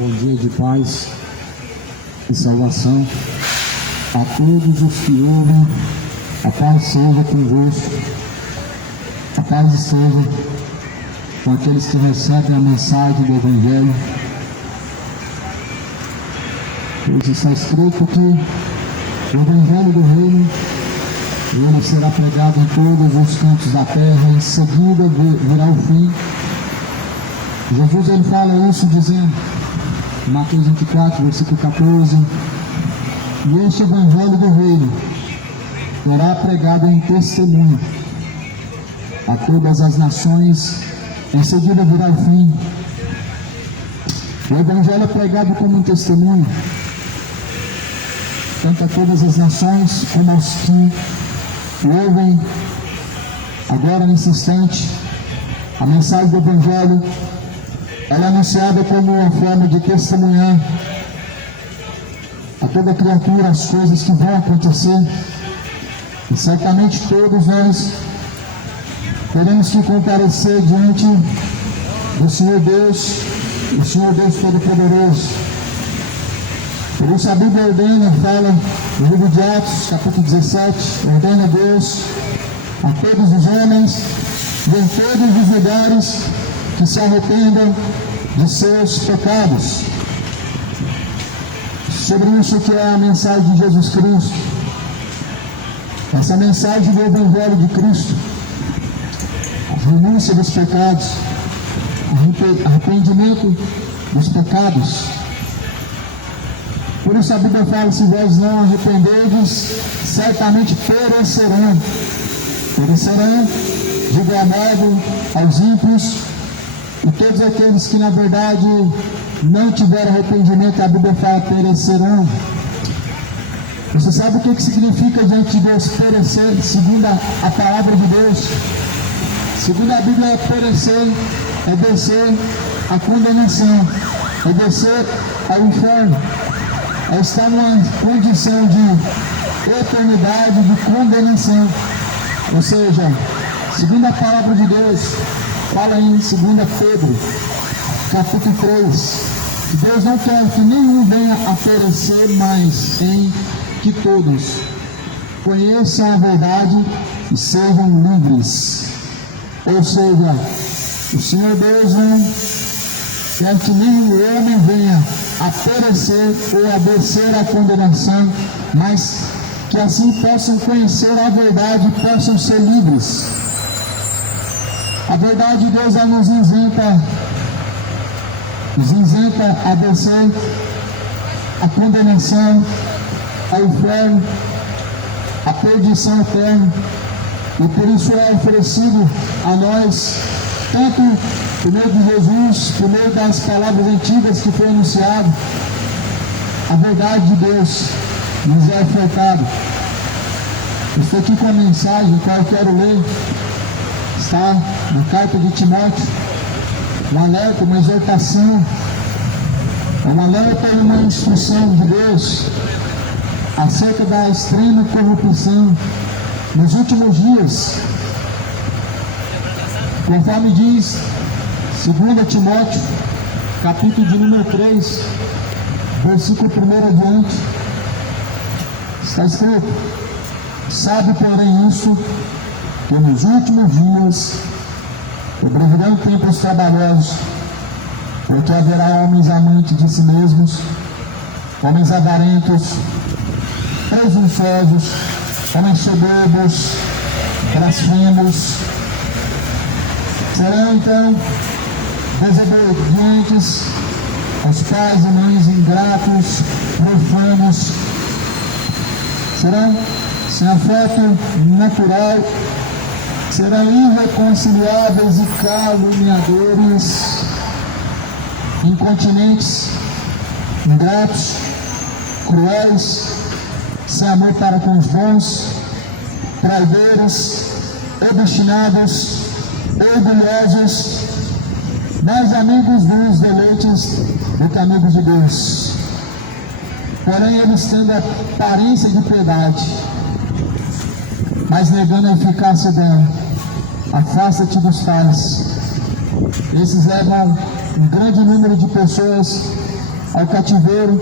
Bom dia de paz e salvação a todos os que ouvem. A paz seja convosco, a paz esteja com aqueles que recebem a mensagem do Evangelho. Pois está escrito que o Evangelho do Reino ele será pregado em todos os cantos da terra, em seguida virá o fim. Jesus ele fala isso dizendo, Mateus 24, versículo 14, e este Evangelho do Reino será pregado em testemunho a todas as nações, em seguida virá o fim. O Evangelho é pregado como um testemunho, tanto a todas as nações como aos que ouvem agora nesse instante. A mensagem do Evangelho ela é anunciada como uma forma de testemunhar a toda criatura as coisas que vão acontecer. E certamente todos nós teremos que comparecer diante do Senhor Deus, o Senhor Deus Todo-Poderoso. Por isso a Bíblia ordena, fala no livro de Atos, capítulo 17, ordena Deus a todos os homens e em todos os lugares que se arrependam de seus pecados. Sobre isso que é a mensagem de Jesus Cristo, essa mensagem do Evangelho de Cristo, a renúncia dos pecados, arrependimento dos pecados. Por isso a Bíblia fala, se vós não arrependerdes, certamente perecerão. Perecerão de igual modo aos ímpios e todos aqueles que na verdade não tiveram arrependimento, a Bíblia fala, perecerão. Você sabe o que significa diante de Deus perecer, segundo a palavra de Deus? Segundo a Bíblia, perecer é descer a condenação, é descer ao inferno, é estar numa condição de eternidade, de condenação. Ou seja, segundo a palavra de Deus, fala em 2 Pedro, capítulo 3, que Deus não quer que nenhum venha a perecer, mas em que todos conheçam a verdade e sejam livres. Ou seja, o Senhor Deus não quer que nenhum homem venha a perecer ou a descer a condenação, mas que assim possam conhecer a verdade e possam ser livres. A verdade de Deus nos isenta a descer a condenação, ao inferno, a perdição eterna, e por isso é oferecido a nós, tanto por meio de Jesus, por meio das palavras antigas que foi anunciado, a verdade de Deus nos é ofertada. Eu estou aqui com a mensagem que eu quero ler, está na carta de Timóteo, um alerta, uma exortação, um alerta e uma instrução de Deus acerca da extrema corrupção nos últimos dias, conforme diz 2 Timóteo, capítulo de número 3, versículo 1 adiante, está escrito: sabe, porém, isso, que nos últimos dias sobrevirão tempos trabalhosos, porque haverá homens amantes de si mesmos, homens avarentos, presunçosos, homens soberbos, blasfemos. Serão então desobedientes aos pais e mães, ingratos, profanos. Serão sem afeto natural, serão irreconciliáveis e caluniadores, incontinentes, ingratos, cruéis, sem amor para com os bons, traidores, obstinados, orgulhosos, mais amigos dos deleites do que amigos de Deus. Porém, eles tendo a aparência de piedade, mas negando a eficácia dela, afasta-te dos tais. Esses levam um grande número de pessoas ao cativeiro,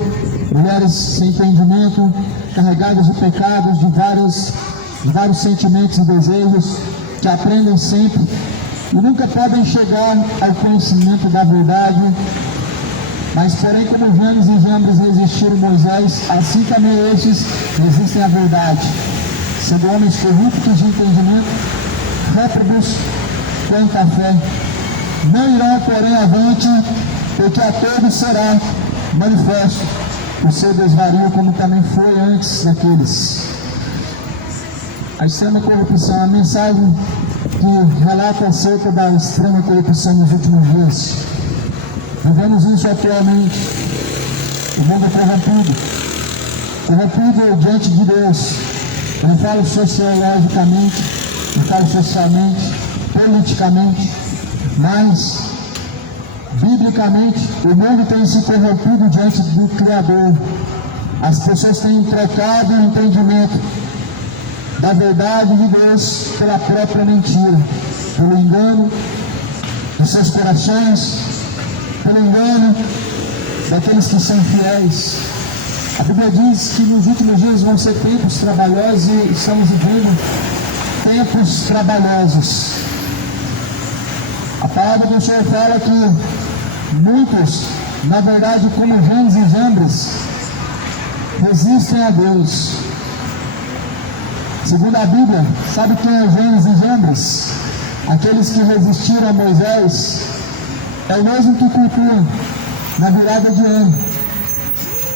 mulheres sem entendimento, carregadas de pecados, de vários sentimentos e desejos, que aprendem sempre e nunca podem chegar ao conhecimento da verdade. Mas porém, como Janes e Jambres resistiram Moisés, assim também estes resistem à verdade, sendo homens corruptos de entendimento, réprobos quanto à fé. Não irão, porém, avante, porque a todos será manifesto o seu desvario, como também foi antes daqueles. A extrema corrupção, a mensagem que relata acerca da extrema corrupção nos últimos dias. Vivemos isso atualmente. O mundo é corrompido diante de Deus. Eu não falo sociologicamente, eu falo socialmente, politicamente, mas biblicamente o mundo tem se corrompido diante do Criador. As pessoas têm trocado o entendimento da verdade de Deus pela própria mentira, pelo engano de seus corações, pelo engano daqueles que são fiéis. A Bíblia diz que nos últimos dias vão ser tempos trabalhosos e estamos vivendo tempos trabalhosos. A palavra do Senhor fala que muitos, na verdade, como Janes e Jambres, resistem a Deus. Segundo a Bíblia, sabe quem é Janes e Jambres? Aqueles que resistiram a Moisés. É o mesmo que cultuam na virada de ano.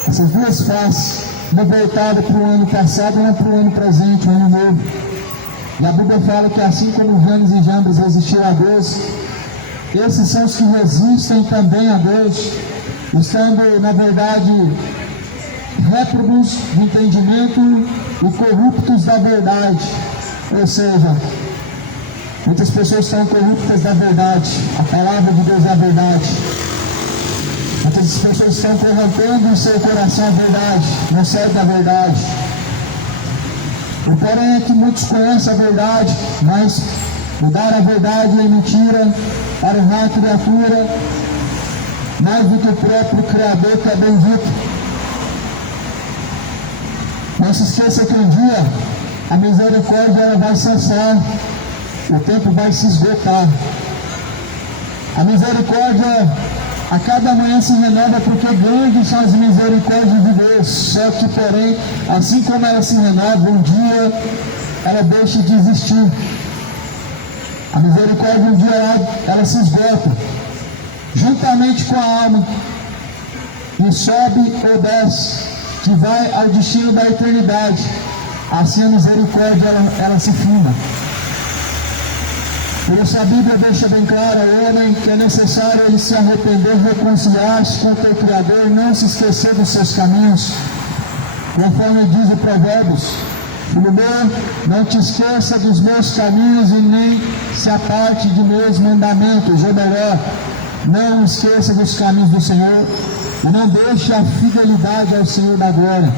Essas duas faces, uma voltada para o ano passado e uma para o ano presente, o ano novo. E a Bíblia fala que assim como Janes e Jambres resistiram a Deus, esses são os que resistem também a Deus, estando, na verdade, réprobos de entendimento e corruptos da verdade. Ou seja, muitas pessoas são corruptas da verdade. A palavra de Deus é a verdade. Muitas pessoas estão corrompendo em seu coração a verdade, não seguem a verdade. O porém é que muitos conhecem a verdade, mas mudar a verdade é mentira para honrar a criatura mais do que o próprio Criador, que é bendito. Não se esqueça que um dia a misericórdia vai cessar, o tempo vai se esgotar. A misericórdia a cada manhã se renova, porque grandes são as misericórdias de Deus. Só que, porém, assim como ela se renova, um dia ela deixa de existir. A misericórdia um dia ela se esgota, juntamente com a alma, e sobe ou desce, que vai ao destino da eternidade. Assim a misericórdia ela se firma. Por isso a Bíblia deixa bem claro ao homem que é necessário ele se arrepender, reconciliar-se com o teu Criador, não se esquecer dos seus caminhos, conforme diz o Provérbios: filho meu, não te esqueça dos meus caminhos e nem se aparte de meus mandamentos, ou melhor, não esqueça dos caminhos do Senhor e não deixe a fidelidade ao Senhor da glória.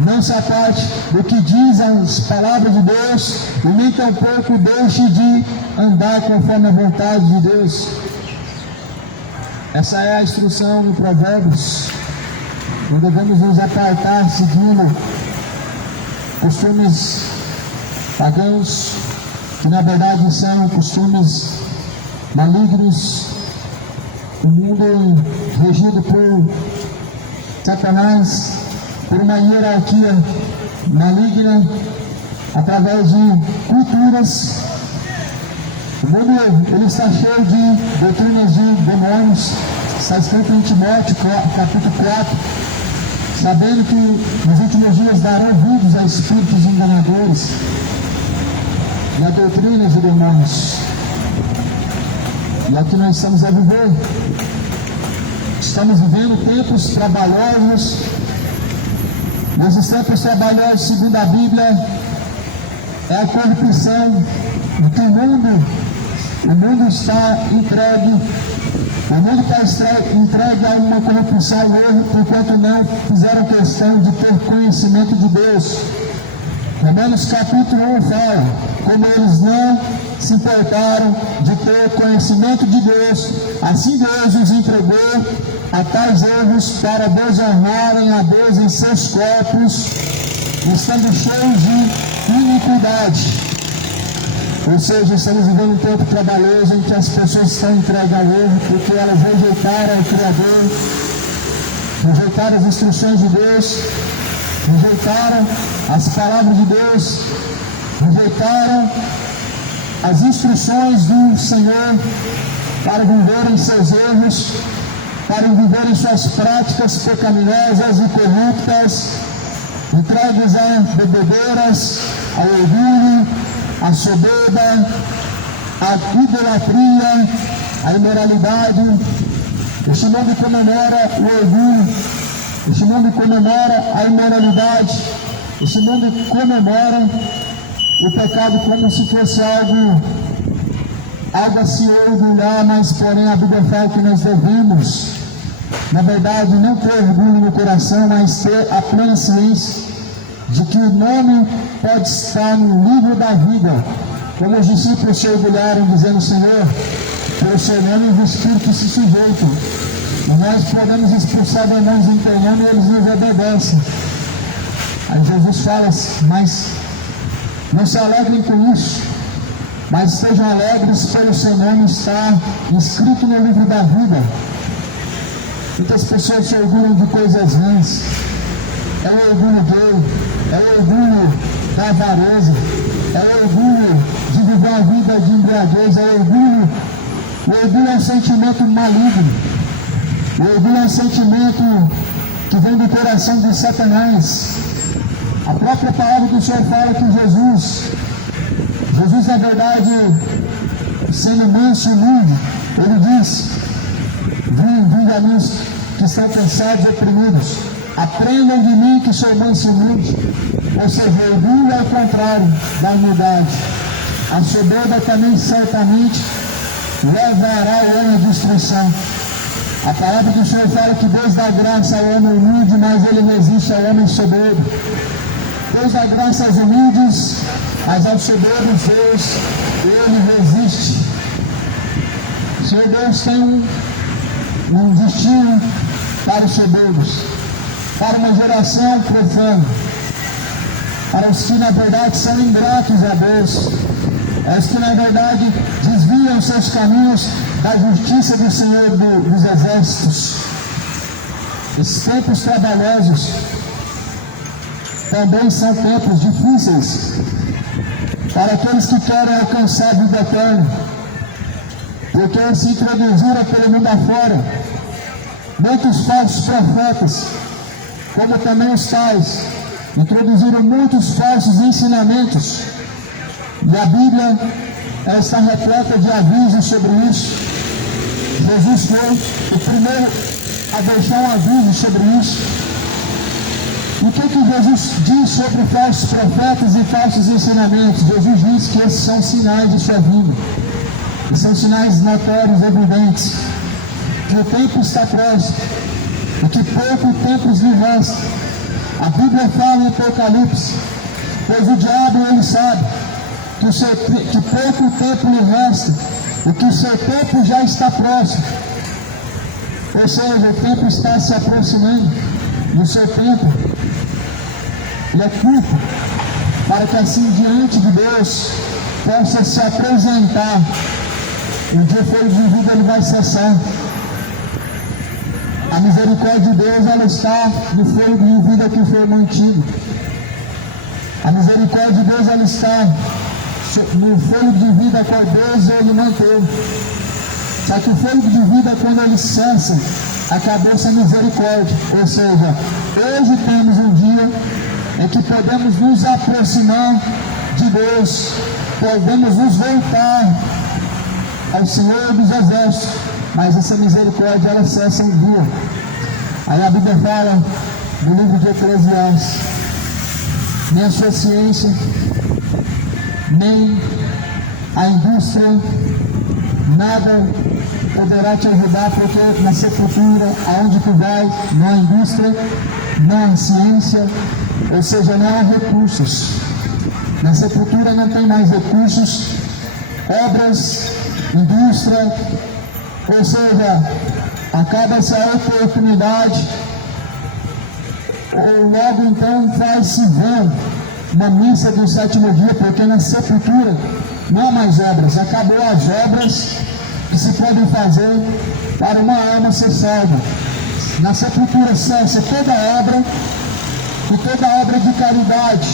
Não se aparte do que diz as palavras de Deus e nem tampouco deixe de andar conforme a vontade de Deus. Essa é a instrução do Provérbios. Nós devemos nos apartar seguindo costumes pagãos, que na verdade são costumes malignos, um mundo regido por Satanás, por uma hierarquia maligna, através de culturas. O mundo ele está cheio de doutrinas de demônios. Está escrito em Timóteo, capítulo 4, sabendo que nos últimos dias darão ouvidos a espíritos enganadores e a doutrinas de demônios. E aqui nós estamos a viver. Estamos vivendo tempos trabalhosos. Nesses tempos trabalhosos, segundo a Bíblia, é a corrupção de que o mundo está entregue. O mundo está entregue a uma corrupção ao erro, porquanto não fizeram questão de ter conhecimento de Deus. Romanos capítulo 1 fala como eles não se importaram de ter conhecimento de Deus, assim Deus os entregou a tais erros para desonrarem a Deus em seus corpos, estando cheios de iniquidade. Ou seja, estamos vivendo um tempo trabalhoso em que as pessoas estão entregues ao erro porque elas rejeitaram o Criador, rejeitaram as instruções de Deus, rejeitaram as palavras de Deus, rejeitaram as instruções do Senhor para viverem seus erros, para viverem suas práticas pecaminosas e corruptas, entregues a bebedeiras, ao orgulho, à soberba, à idolatria, à imoralidade. Este mundo comemora o orgulho, este mundo comemora a imoralidade, este mundo comemora o pecado como se fosse algo a se orgulhar, mas porém a Bíblia fala que nós devemos, na verdade, não ter orgulho no coração, mas ter a plena ciência de que o nome pode estar no livro da vida, como os discípulos se orgulharam, dizendo: Senhor, pelo seu nome os espíritos se sujeitam, e nós podemos expulsar demônios em teu nome e eles nos obedecem. Aí Jesus fala: mas não se alegrem com isso, mas estejam alegres pelo seu nome estar escrito no livro da vida. Muitas pessoas se orgulham de coisas ruins. É o orgulho gay, é o orgulho da avareza, é o orgulho de viver a vida de embriaguez, é o orgulho. O orgulho é um sentimento maligno. O orgulho é um sentimento que vem do coração de Satanás. A própria palavra do Senhor fala que Jesus na verdade, sendo manso e humilde, ele diz: vinde a mim que estão cansados e oprimidos, aprendam de mim que sou manso e humilde. Ou seja, o orgulho é o contrário da humildade. A soberba também certamente levará o homem à destruição. A palavra do Senhor fala que Deus dá graça ao homem humilde, mas ele resiste ao homem soberbo. Deus dá graça aos humildes, mas aos soberbos Deus, ele resiste. O Senhor Deus tem um destino para os soberbos, para uma geração profana, para os que na verdade são ingratos a Deus, é os que na verdade desviam seus caminhos da justiça do Senhor dos exércitos. Esses tempos trabalhosos também são tempos difíceis para aqueles que querem alcançar a vida eterna, porque se introduziram pelo mundo afora muitos falsos profetas, como também os tais introduziram muitos falsos ensinamentos, e a Bíblia está repleta de avisos sobre isso. Jesus foi o primeiro a deixar um aviso sobre isso. O que Jesus diz sobre falsos profetas e falsos ensinamentos? Jesus diz que esses são sinais de sua vinda, e são sinais notórios, evidentes, que o tempo está próximo, e que pouco tempo lhe resta. A Bíblia fala em Apocalipse: pois o diabo ele sabe que pouco tempo lhe resta, e que o seu tempo já está próximo. Ou seja, o tempo está se aproximando do seu tempo. E é curto, para que assim diante de Deus possa se apresentar. O dia foi de vida, ele vai cessar. A misericórdia de Deus, ela está no fogo de vida que foi mantido. A misericórdia de Deus, ela está no fogo de vida que Deus ele manteve. Só que o fogo de vida, quando ele cessa, acabou-se a misericórdia. Ou seja, hoje temos um dia em que podemos nos aproximar de Deus, podemos nos voltar ao Senhor dos Exércitos, mas essa misericórdia ela cessa um dia. Aí a Bíblia fala no livro de Eclesiastes: nem a sua ciência, nem a indústria, nada poderá te ajudar, porque na sepultura, aonde tu vai, não há indústria, não há ciência, ou seja, não há recursos. Na sepultura não tem mais recursos, obras, indústria, ou seja, acaba essa oportunidade, ou logo então faz-se vão uma missa do sétimo dia, porque na sepultura não há mais obras, acabou as obras que se podem fazer para uma alma ser salva. Na sepultura cessa toda obra, e toda obra de caridade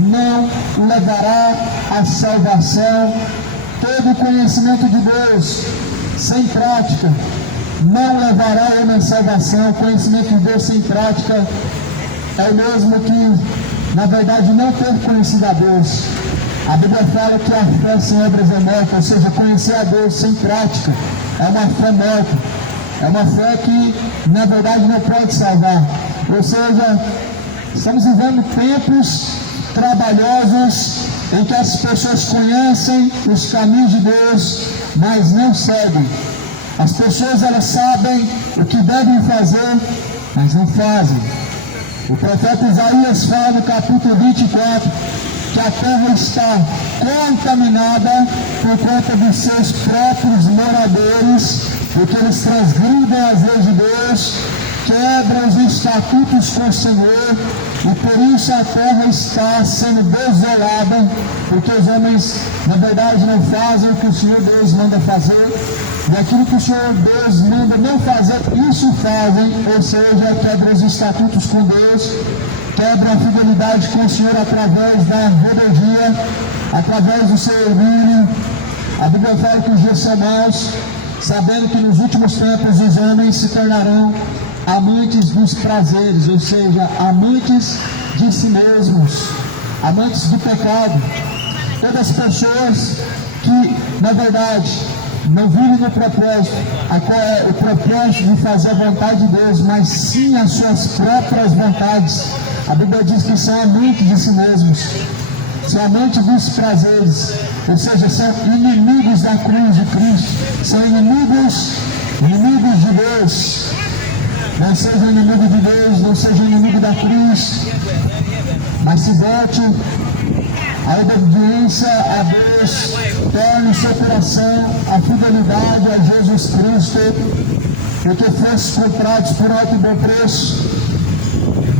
não levará à salvação. Todo conhecimento de Deus sem prática não levará a uma salvação. O conhecimento de Deus sem prática é o mesmo que, na verdade, não ter conhecido a Deus. A Bíblia fala que a fé sem obras é morta, ou seja, conhecer a Deus sem prática é uma fé morta. É uma fé que, na verdade, não pode salvar. Ou seja, estamos vivendo tempos trabalhosos em que as pessoas conhecem os caminhos de Deus, mas não seguem. As pessoas, elas sabem o que devem fazer, mas não fazem. O profeta Isaías fala no capítulo 24 que a terra está contaminada por conta dos seus próprios moradores, porque eles transgridem as leis de Deus, quebram os estatutos com o Senhor, e por isso a terra está sendo desolada, porque os homens, na verdade, não fazem o que o Senhor Deus manda fazer, e aquilo que o Senhor Deus manda não fazer, isso fazem, ou seja, quebram os estatutos com Deus, quebram a fidelidade com o Senhor através da rebeldia, através do seu orgulho. A Bíblia fala que os dias são maus, sabendo que nos últimos tempos os homens se tornarão amantes dos prazeres, ou seja, amantes de si mesmos, amantes do pecado. Todas as pessoas que, na verdade, não vivem no propósito, a qual é o propósito de fazer a vontade de Deus, mas sim as suas próprias vontades. A Bíblia diz que são amantes de si mesmos, são amantes dos prazeres, ou seja, são inimigos da cruz de Cristo, são inimigos de Deus. Não seja inimigo de Deus, não seja inimigo da cruz, mas se volte a obediência a Deus, torne o seu coração a fidelidade a Jesus Cristo, porque fosse comprados por alto e bom preço,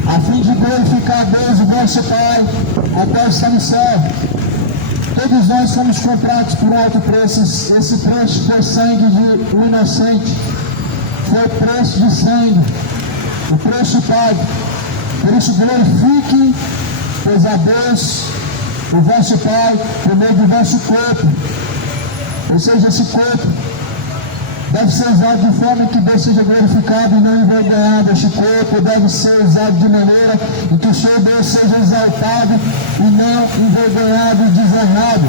a fim de glorificar a Deus, o vosso Pai, o qual está no céu. Todos nós fomos comprados por alto preço. Esse preço foi sangue de um inocente, foi preço de sangue, o preço pago. Por isso glorifiquem, pois a Deus, o vosso Pai, por meio do vosso corpo. Ou seja, esse corpo deve ser usado de forma que Deus seja glorificado e não envergonhado. Este corpo deve ser usado de maneira em que o Senhor Deus seja exaltado e não envergonhado e desonrado.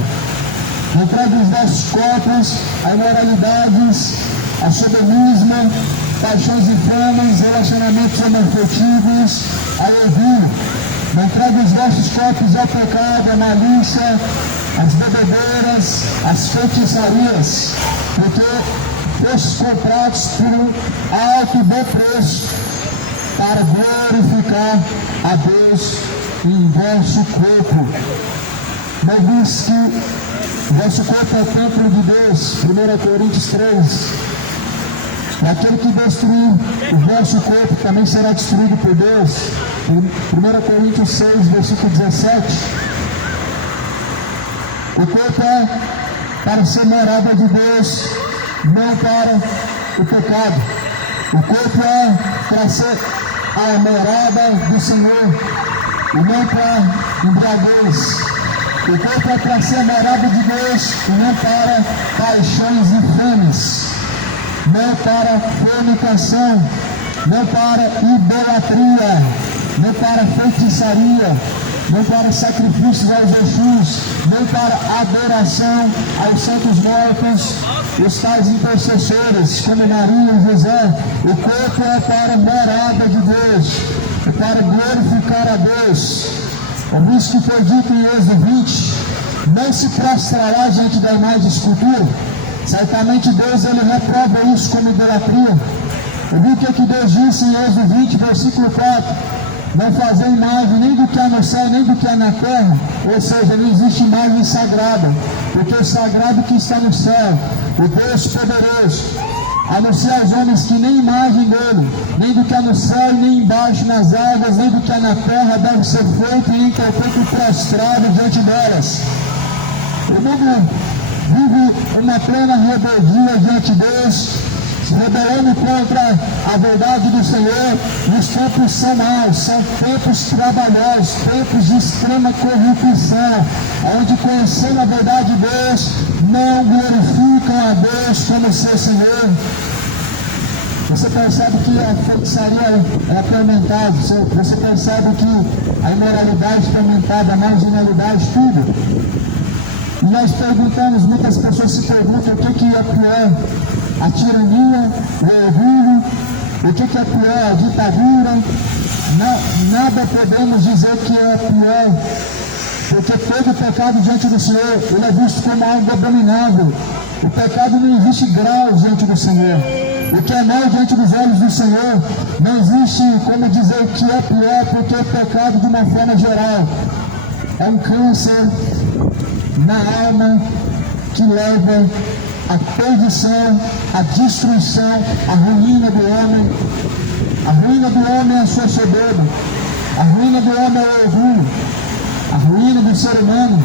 Entregue os vossos corpos a imoralidades, a sodomismo, paixões infames, relacionamentos homoafetivos, a orgulho. Não entregue os vossos corpos ao pecado, à malícia, às bebedeiras, às feitiçarias, porque fostes comprados por um alto e bom preço, para glorificar a Deus em vosso corpo. Não diz que vosso corpo é o templo de Deus, 1 Coríntios 3. Aquele que destruir o vosso corpo também será destruído por Deus. 1 Coríntios 6, versículo 17. O corpo é para ser morada de Deus, não para o pecado. O corpo é para ser a morada do Senhor, e não para embriaguez. O corpo é para ser a morada de Deus, e não para paixões infames, não para fornicação, não para idolatria, não para feitiçaria, não para sacrifícios aos Exus, não para adoração aos santos mortos, os tais intercessores, como Maria e José. O corpo é para a morada de Deus, é para glorificar a Deus. É isso que foi dito em Êxodo 20, não se prostrará diante da imagem de escultura. Certamente Deus, ele reprova isso como idolatria. Eu vi o que Deus disse em Êxodo 20, versículo 4. Não fazer imagem nem do que há no céu, nem do que há na terra. Ou seja, não existe imagem sagrada, porque o sagrado que está no céu, o Deus poderoso, anunciar aos homens que nem imagem dele, nem do que há no céu, nem embaixo nas águas, nem do que há na terra deve ser feito, e nem tampouco prostrado diante delas. O mundo vive uma plena rebeldia diante de Deus, se rebelando contra a verdade do Senhor. E os tempos são maus, são tempos trabalhosos, tempos de extrema corrupção, onde, conhecendo a verdade de Deus, não glorificam a Deus como seu Senhor. Você percebe que a feitiçaria é aumentada, você percebe que a imoralidade é aumentada, a marginalidade, tudo. E nós perguntamos, muitas pessoas se perguntam o que é pior, a tirania, o orgulho, o que é pior, a ditadura. Nada podemos dizer que é pior, porque todo pecado diante do Senhor, ele é visto como algo abominável. O pecado não existe grau diante do Senhor. O que é mal diante dos olhos do Senhor, não existe como dizer o que é pior, porque o pecado, de uma forma geral, é um câncer na alma que leva à perdição, à destruição, à ruína do homem. A ruína do homem é a sua soberba, a ruína do homem é o orgulho, a ruína do ser humano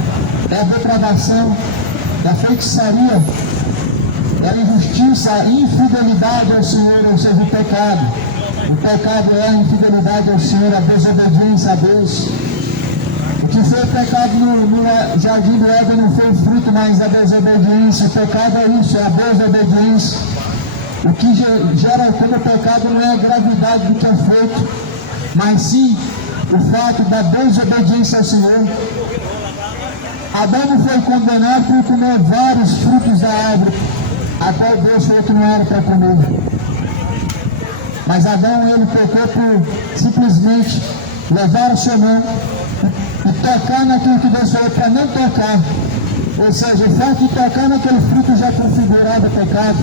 é a depravação, é a feitiçaria, é a injustiça, a infidelidade ao Senhor, ou seja, o pecado. O pecado é a infidelidade ao Senhor, a desobediência a Deus. O que foi pecado no jardim do Éden não foi o fruto, mas a desobediência. O pecado é isso, é a desobediência. O que gera como pecado não é a gravidade do que é feito, mas sim o fato da desobediência ao Senhor. Adão foi condenado por comer vários frutos da árvore, a qual Deus falou que não era para comer. Mas Adão, ele pecou por simplesmente levar o seu nome e tocar naquilo que Deus falou para não tocar. Ou seja, o fato de tocar naquele fruto já configurava pecado.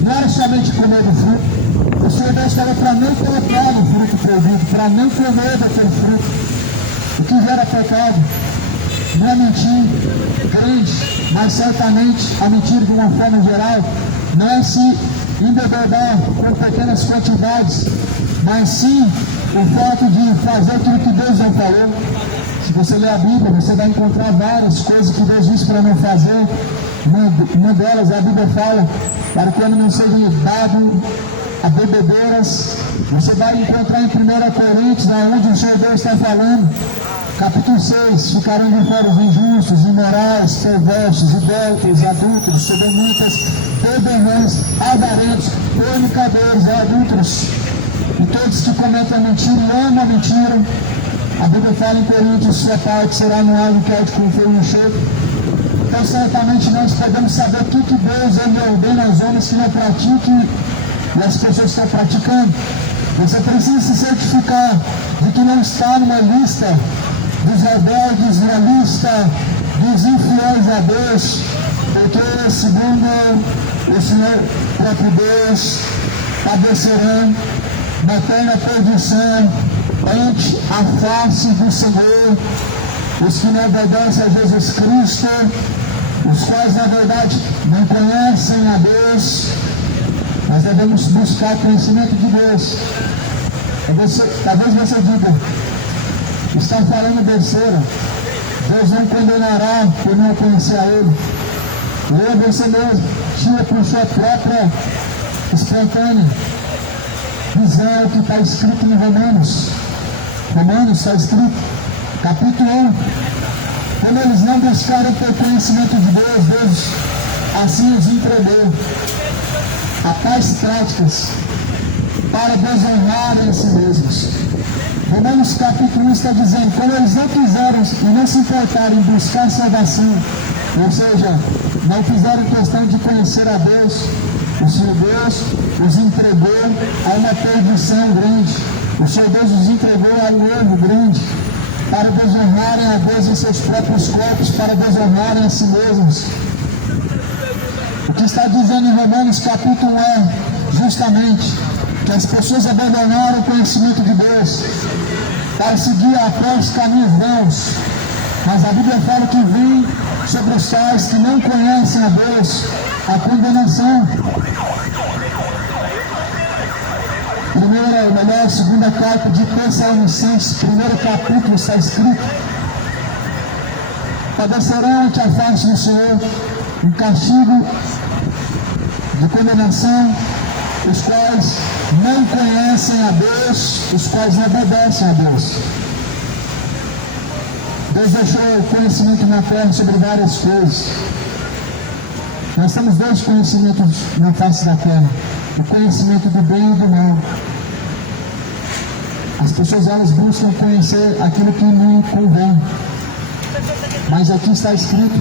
Não era somente comer do fruto. O Senhor Deus falou para não tocar no fruto proibido, para não comer daquele fruto. O que gera pecado não é mentir grande, mas certamente a mentira, de uma forma geral, não é se embebedar com pequenas quantidades, mas sim o fato de fazer aquilo que Deus não falou. Se você ler a Bíblia, você vai encontrar várias coisas que Deus disse para não fazer. Uma delas, a Bíblia fala para que ele não seja dado a bebedeiras. Você vai encontrar em 1 Coríntios, onde o Senhor Deus está falando, capítulo 6, ficarão de fora os injustos, imorais, perversos, idólatras, adúlteros, sodomitas, beberrões, avarentos, fornicadores, adúlteros, e todos que cometem a mentira e amam a mentira. A Bíblia fala em Coríntios, sua parte será no alvo que é de fogo no enxofre. Então, certamente nós podemos saber o que Deus ele ordena aos homens que não pratiquem, e as pessoas estão praticando. Você precisa se certificar de que não está numa lista dos rebeldes, numa lista dos infiéis a Deus, porque, segundo o Senhor próprio Deus, padecerão na eterna perdição ante a face do Senhor, os que não obedecem a Jesus Cristo, os quais na verdade não conhecem a Deus. Nós devemos buscar conhecimento de Deus. Talvez você diga, está falando besteira, Deus não condenará por não conhecer a Ele. Leia você mesmo, tira por sua própria espontânea visão o que está escrito em Romanos. Romanos está escrito, capítulo 1. Quando eles não buscaram ter conhecimento de Deus, Deus assim os entregou a tais práticas para desonrarem a si mesmos. Romanos capítulo 1 está dizendo, quando eles não quiseram e não se importaram em buscar salvação, ou seja, não fizeram questão de conhecer a Deus, o Senhor Deus os entregou a uma perdição grande. O Senhor Deus os entregou a um erro grande, para desonrarem a Deus em seus próprios corpos, para desonrarem a si mesmos. O que está dizendo em Romanos capítulo 1 é justamente que as pessoas abandonaram o conhecimento de Deus para seguir após caminhos vãos. Mas a Bíblia fala que vem sobre os tais que não conhecem a Deus a condenação. Segunda carta de Tessalonicenses, primeiro capítulo, está escrito: padecerão ante a face do Senhor um castigo de condenação, os quais não conhecem a Deus, os quais não obedecem a Deus. Deus deixou o conhecimento na terra sobre várias coisas. Nós temos dois conhecimentos na face da terra: o conhecimento do bem e do mal. As pessoas, elas buscam conhecer aquilo que não convém. Mas aqui está escrito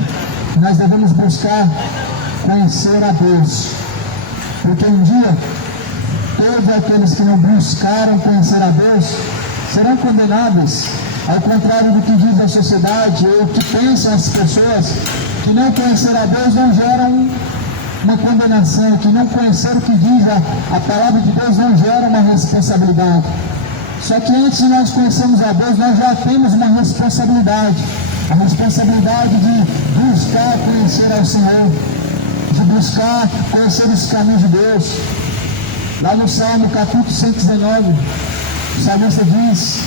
que nós devemos buscar conhecer a Deus. Porque um dia, todos aqueles que não buscaram conhecer a Deus serão condenados. Ao contrário do que diz a sociedade, ou que pensam as pessoas, que não conhecer a Deus não geram uma condenação, que não conhecer o que diz a palavra de Deus não gera uma responsabilidade. Só que antes de nós conhecermos a Deus, nós já temos uma responsabilidade. A responsabilidade de buscar conhecer ao Senhor, de buscar conhecer os caminhos de Deus. Lá no Salmo capítulo 119, o salmista diz: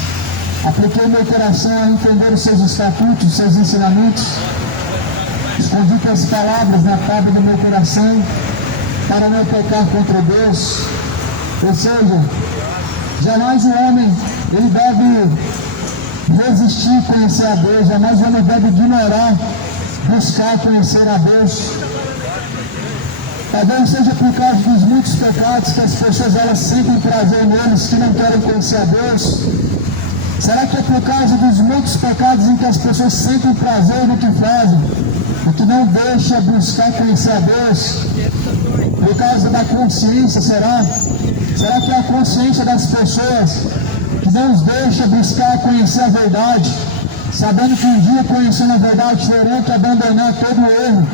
apliquei meu coração a entender os seus estatutos, os seus ensinamentos. Escondi tuas palavras na tábua do meu coração, para não pecar contra Deus. Ou seja, jamais o homem ele deve resistir a conhecer a Deus, jamais o homem deve ignorar, buscar conhecer a Deus. Talvez seja por causa dos muitos pecados que as pessoas elas sentem prazer neles, que não querem conhecer a Deus. Será que é por causa dos muitos pecados em que as pessoas sentem prazer no que fazem, o que não deixa buscar conhecer a Deus? Por causa da consciência, será? Será que é a consciência das pessoas que não os deixa buscar conhecer a verdade, sabendo que um dia conhecendo a verdade terão que abandonar todo o erro,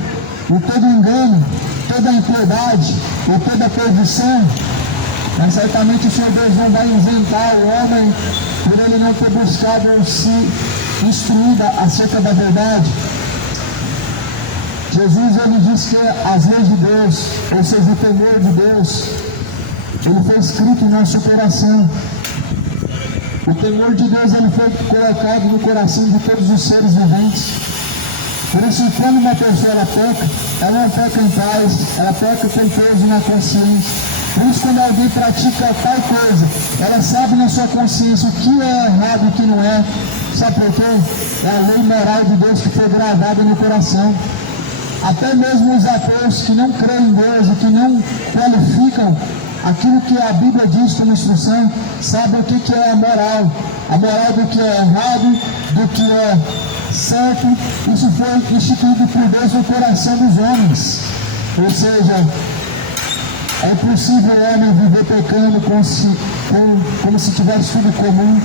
o todo o engano, toda a impiedade, ou toda a perdição? Mas certamente o Senhor Deus não vai isentar o homem por ele não ter buscado se instruir acerca da verdade. Jesus ele diz que as leis de Deus, ou seja, o temor de Deus, ele foi escrito em nosso coração. O temor de Deus ele foi colocado no coração de todos os seres viventes. Por isso, quando uma pessoa ela não peca em paz, ela peca com peso na consciência. Por isso, quando alguém pratica tal coisa, ela sabe na sua consciência o que é errado e o que não é. Sabe por quê? É a lei moral de Deus que foi gravada no coração. Até mesmo os ateus que não creem em Deus e que não qualificam aquilo que a Bíblia diz como instrução, sabem o que é a moral do que é errado, do que é certo. Isso foi instituído por Deus no coração dos homens. Ou seja, é impossível o homem viver pecando como se tivesse tudo comum,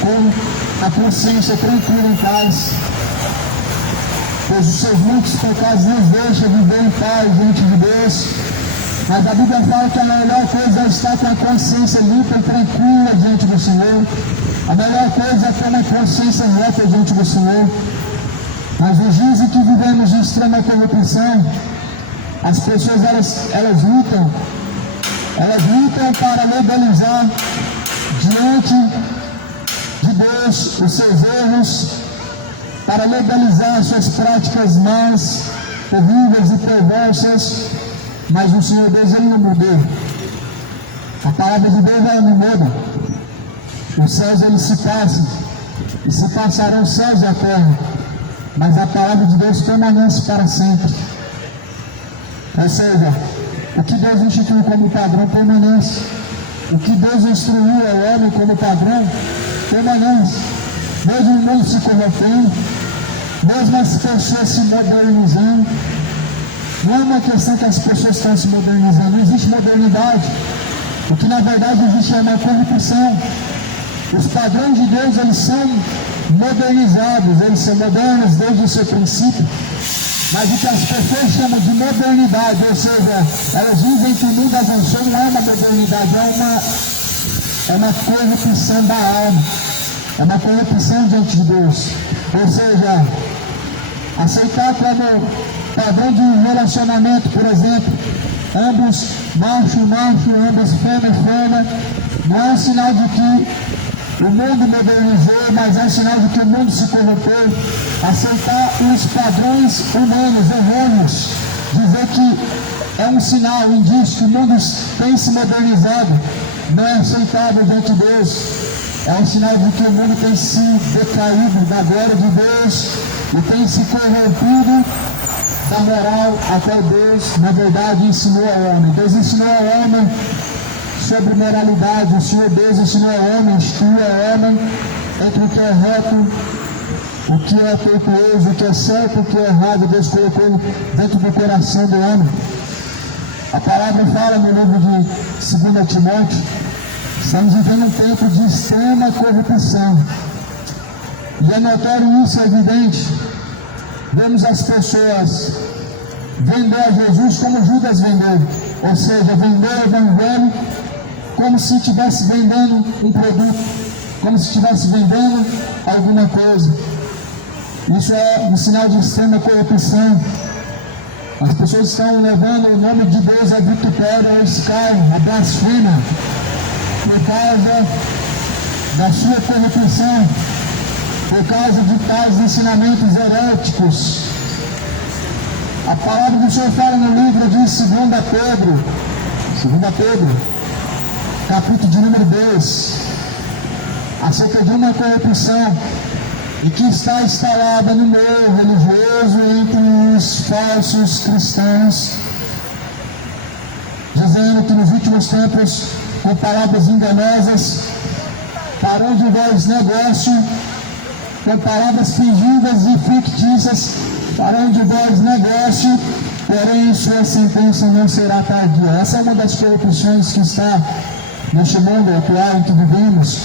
com a consciência tranquila em paz, pois os seus muitos pecados nos deixam viver em paz diante de Deus. Mas a Bíblia fala que a melhor coisa é estar com a consciência limpa e tranquila diante do Senhor. A melhor coisa é ter uma consciência reta diante do Senhor. Mas nos dias em que vivemos de extrema corrupção, as pessoas elas lutam para legalizar diante de Deus os seus erros, para legalizar suas práticas más, terríveis e perversas. Mas o Senhor Deus ele não mudou. A palavra de Deus ela não muda. Os céus eles se passam, e se passarão os céus e a terra, mas a palavra de Deus permanece para sempre. Ou seja, o que Deus instituiu como padrão permanece. O que Deus instruiu ao homem como padrão permanece. Mesmo o mundo se corrompendo, mesmo as pessoas se modernizando, não é uma questão que as pessoas estão se modernizando, não existe modernidade. O que na verdade existe é uma corrupção. Os padrões de Deus eles são modernizados, eles são modernos desde o seu princípio. Mas o que as pessoas chamam de modernidade, ou seja, elas dizem que o mundo avançou, não é uma modernidade, é uma corrupção da alma, é uma corrupção diante de Deus. Ou seja, aceitar como padrão de relacionamento, por exemplo, ambos macho, ambos fêmea, não é um sinal de que o mundo modernizou, mas é um sinal de que o mundo se corrompeu. Aceitar os padrões humanos errôneos, dizer que é um sinal, um indício que o mundo tem se modernizado, não é aceitável diante de Deus. É um sinal de que o mundo tem se decaído da glória de Deus e tem se corrompido da moral a qual Deus, na verdade, ensinou ao homem. Deus ensinou ao homem sobre moralidade. O Senhor Deus ensinou ao homem, instruiu ao homem entre o que é reto, o que é tortuoso, o que é certo, o que é errado. Deus colocou dentro do coração do homem. A palavra fala no livro de 2 Timóteo, estamos vivendo um tempo de extrema corrupção. E é notório isso, é evidente. Vemos as pessoas vender a Jesus como Judas vendeu, ou seja, vender o Evangelho como se estivesse vendendo um produto, como se estivesse vendendo alguma coisa. Isso é um sinal de extrema corrupção. As pessoas estão levando o nome de Deus a vitupério, ao escárnio, a blasfêmia, por causa da sua corrupção, por causa de tais ensinamentos heréticos. A palavra do Senhor fala no livro de 2 Pedro, capítulo de número 2, acerca de uma corrupção e que está instalada no meio religioso entre os falsos cristãos, dizendo que nos últimos tempos, com palavras enganosas, farão de vós negócio, com palavras fingidas e fictícias, farão de vós negócio, porém sua sentença não será tardia. Essa é uma das corrupções que está neste mundo atual em que vivemos,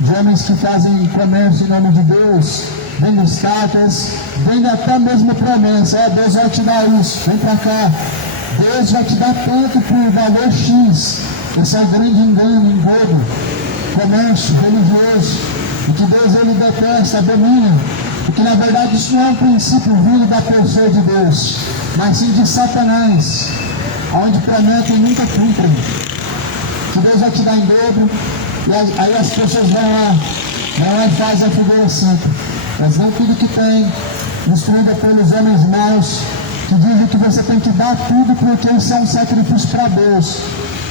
de homens que fazem comércio em nome de Deus, vendo estátuas, vendo até mesmo promessa: Deus vai te dar isso, vem para cá, Deus vai te dar tanto por valor X. Esse é um grande engano, engodo, comércio religioso, e que Deus ele detesta, abomina, porque na verdade isso não é um princípio vindo da pessoa de Deus, mas sim de Satanás, onde prometem e nunca cumprem, que Deus vai te dar em dobro, e aí as pessoas vão lá e fazem a figura santa. Elas dão tudo que tem, instruída pelos homens maus, que dizem que você tem que dar tudo porque isso é um sacrifício para Deus.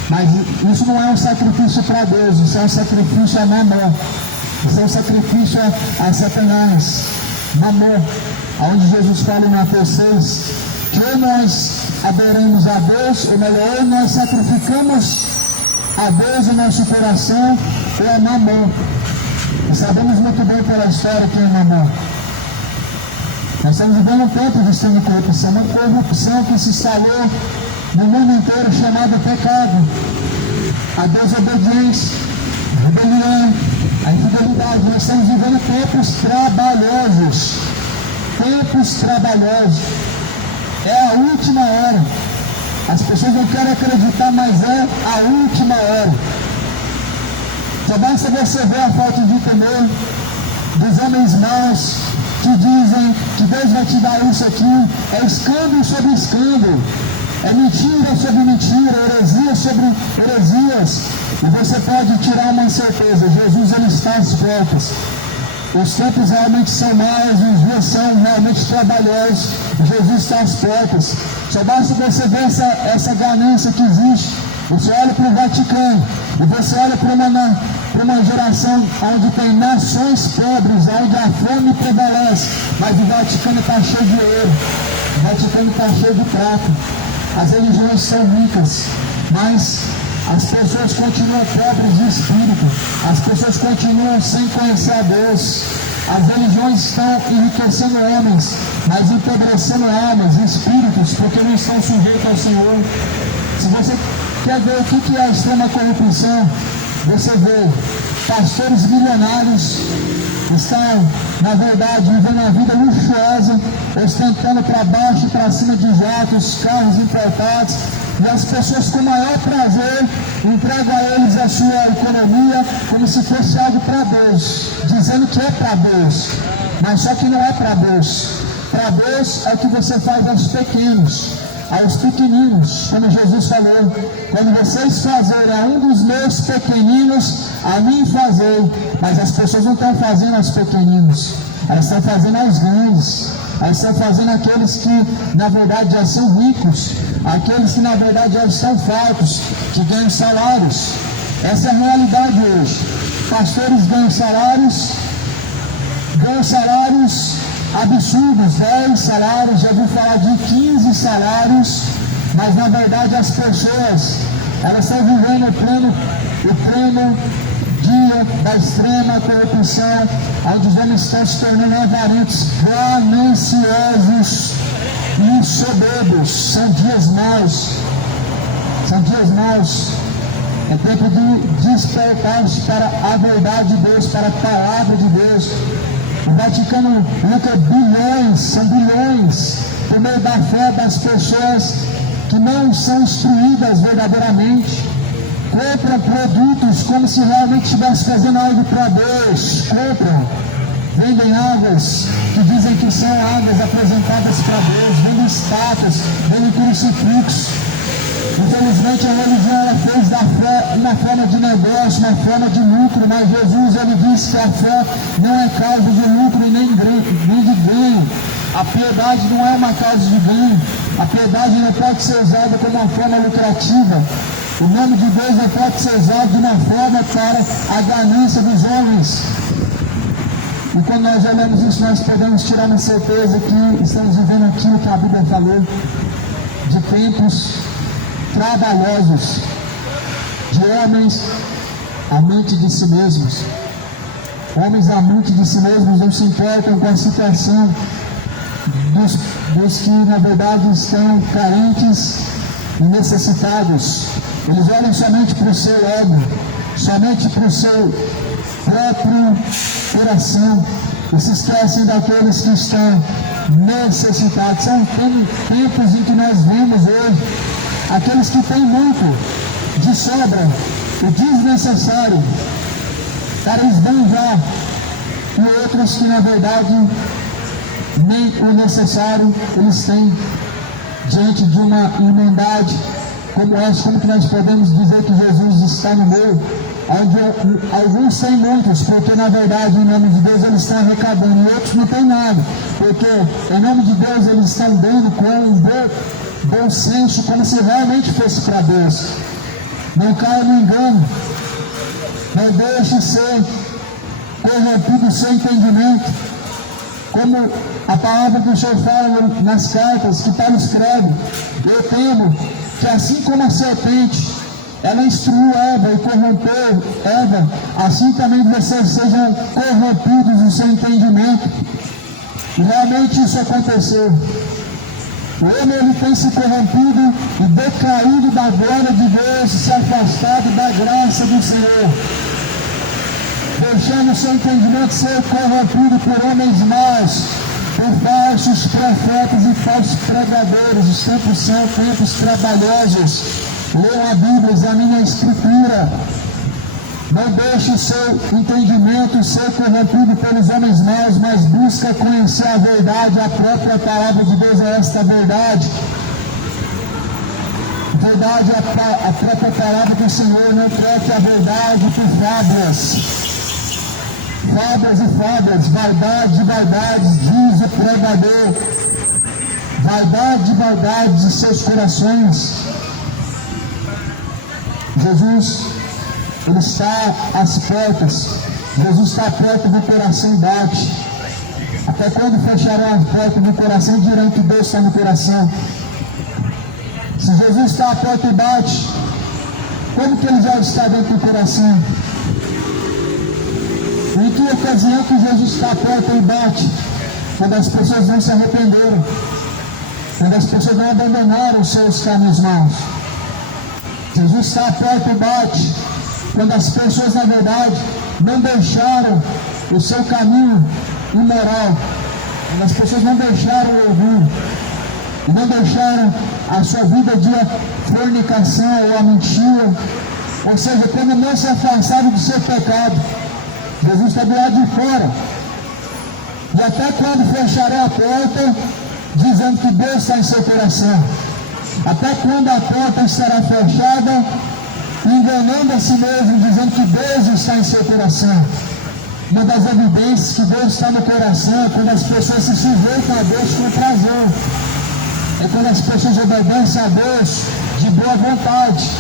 Mas isso não é um sacrifício para Deus, isso é um sacrifício a Mamon. Isso é um sacrifício a Satanás, Mamon. Onde Jesus fala em Mateus 6, que ou nós adoramos a Deus, ou melhor, ou nós sacrificamos a Deus o nosso coração, ou a Mamon. E sabemos muito bem pela história que é Mamon. Nós estamos vivendo um tempo de extrema corrupção, uma corrupção que se instalou no mundo inteiro, chamado pecado, a desobediência, a rebelião, a infidelidade. Nós estamos vivendo tempos trabalhosos. Tempos trabalhosos. É a última hora. As pessoas não querem acreditar, mas é a última hora. Só basta você ver a falta de temor dos homens maus que dizem que Deus vai te dar isso aqui. É escândalo sobre escândalo. É mentira sobre mentira, heresia sobre heresias. E você pode tirar uma certeza: Jesus ele está às portas. Os tempos realmente são maus, os dias são realmente trabalhosos. Jesus está às portas. Só basta você ver essa ganância que existe. Você olha para o Vaticano e você olha para uma geração onde tem nações pobres, onde a fome prevalece, mas o Vaticano está cheio de ouro, o Vaticano está cheio de prata. As religiões são ricas, mas as pessoas continuam pobres de espírito, as pessoas continuam sem conhecer a Deus. As religiões estão enriquecendo homens, mas empobrecendo almas e espíritos, porque não estão sujeitos ao Senhor. Se você quer ver o que é a extrema corrupção, você vê pastores milionários estão, na verdade, vivendo uma vida luxuosa, ostentando para baixo e para cima de jatos, carros importados, e as pessoas com maior prazer entregam a eles a sua economia como se fosse algo para Deus, dizendo que é para Deus, mas só que não é para Deus. Para Deus é o que você faz aos pequenos. aos pequeninos, como Jesus falou, quando vocês fazerem a um dos meus pequeninos, a mim fazei. Mas as pessoas não estão fazendo aos pequeninos, elas estão fazendo aos grandes, elas estão fazendo aqueles que na verdade já são ricos, aqueles que na verdade já estão fartos, que ganham salários. Essa é a realidade hoje. Pastores ganham salários absurdos, 10 salários, já ouvi falar de 15 salários, mas na verdade as pessoas, elas estão vivendo o pleno dia da extrema corrupção, onde os homens estão se tornando avarentos, gananciosos e soberbos. São dias maus, é tempo de despertar-se para a verdade de Deus, para a palavra de Deus. O Vaticano lucra bilhões, são bilhões, por meio da fé das pessoas que não são instruídas verdadeiramente. Compram produtos como se realmente estivesse fazendo algo para Deus. Compram, vendem águas que dizem que são águas apresentadas para Deus, vendem estátuas, vendem crucifixos. Infelizmente a religião ela fez da fé uma forma de negócio, uma forma de lucro, mas Jesus ele disse que a fé não é causa de lucro e nem de ganho. A piedade não é uma causa de ganho. A piedade não pode ser usada como uma forma lucrativa. O nome de Deus não pode ser usado de uma forma para a ganância dos homens. E quando nós olhamos isso, nós podemos tirar uma certeza que estamos vivendo aquilo que a Bíblia falou, de tempos trabalhosos, de homens amantes de si mesmos. Homens amantes de si mesmos não se importam com a situação dos que na verdade estão carentes e necessitados. Eles olham somente para o seu ego, somente para o seu próprio coração, e se esquecem daqueles que estão necessitados. São tempos em que nós vemos hoje aqueles que têm muito de sobra, o desnecessário, para esbanjar, e outros que na verdade nem o necessário eles têm. Diante de uma irmandade como essa, como que nós podemos dizer que Jesus está no meio, onde alguns têm muitos, porque na verdade em nome de Deus eles estão arrecadando, e outros não têm nada, porque em nome de Deus eles estão dando com um bom senso, como se realmente fosse para Deus. Não caia no engano, não deixe ser corrompido o seu entendimento, como a palavra que o Senhor fala nas cartas, que Paulo escreve: eu temo que assim como a serpente, ela instruiu Eva e corrompeu Eva, assim também vocês sejam corrompidos no seu entendimento. E realmente isso aconteceu. O homem ele tem se corrompido e decaído da glória de Deus, se afastado da graça do Senhor, deixando o seu entendimento ser corrompido por homens maus, por falsos profetas e falsos pregadores. Os tempos são tempos trabalhosos. Leiam a Bíblia, examine a Escritura. Não deixe o seu entendimento ser corrompido pelos homens maus, mas busca conhecer a verdade. A própria palavra de Deus é esta verdade. Verdade é a própria palavra do Senhor. Não troque a verdade por fábulas. Fábulas e fábulas, vaidade de vaidades, diz o pregador. Vaidade de vaidades de seus corações. Jesus, ele está às portas. Jesus está perto do coração, bate. Até quando fecharão as portas do coração, dirão que Deus está no coração. Se Jesus está à porta e bate, como que ele já está dentro do coração? Em que ocasião que Jesus está à porta e bate? Quando as pessoas não se arrependeram, quando as pessoas não abandonaram os seus caminhos maus. Jesus está à porta e bate quando as pessoas na verdade não deixaram o seu caminho imoral, quando as pessoas não deixaram o orgulho, não deixaram a sua vida de fornicação ou a mentira, ou seja, quando não se afastaram do seu pecado. Jesus está do lado de fora. E até quando fecharão a porta, dizendo que Deus está em seu coração. Até quando a porta estará fechada, enganando a si mesmo, dizendo que Deus está em seu coração. Uma das evidências que Deus está no coração é quando as pessoas se sujeitam a Deus com prazer. É quando as pessoas obedecem a Deus de boa vontade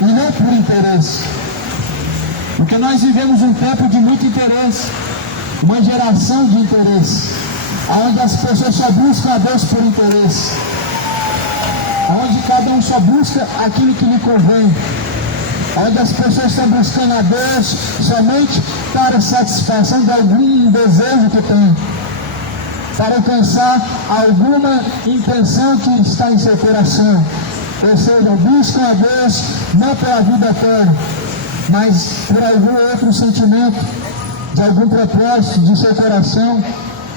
e não por interesse. Porque nós vivemos um tempo de muito interesse, uma geração de interesse, onde as pessoas só buscam a Deus por interesse, onde cada um só busca aquilo que lhe convém, onde as pessoas estão buscando a Deus somente para satisfação de algum desejo que tem, para alcançar alguma intenção que está em seu coração. Ou seja, buscam a Deus não pela vida eterna, mas por algum outro sentimento, de algum propósito de seu coração.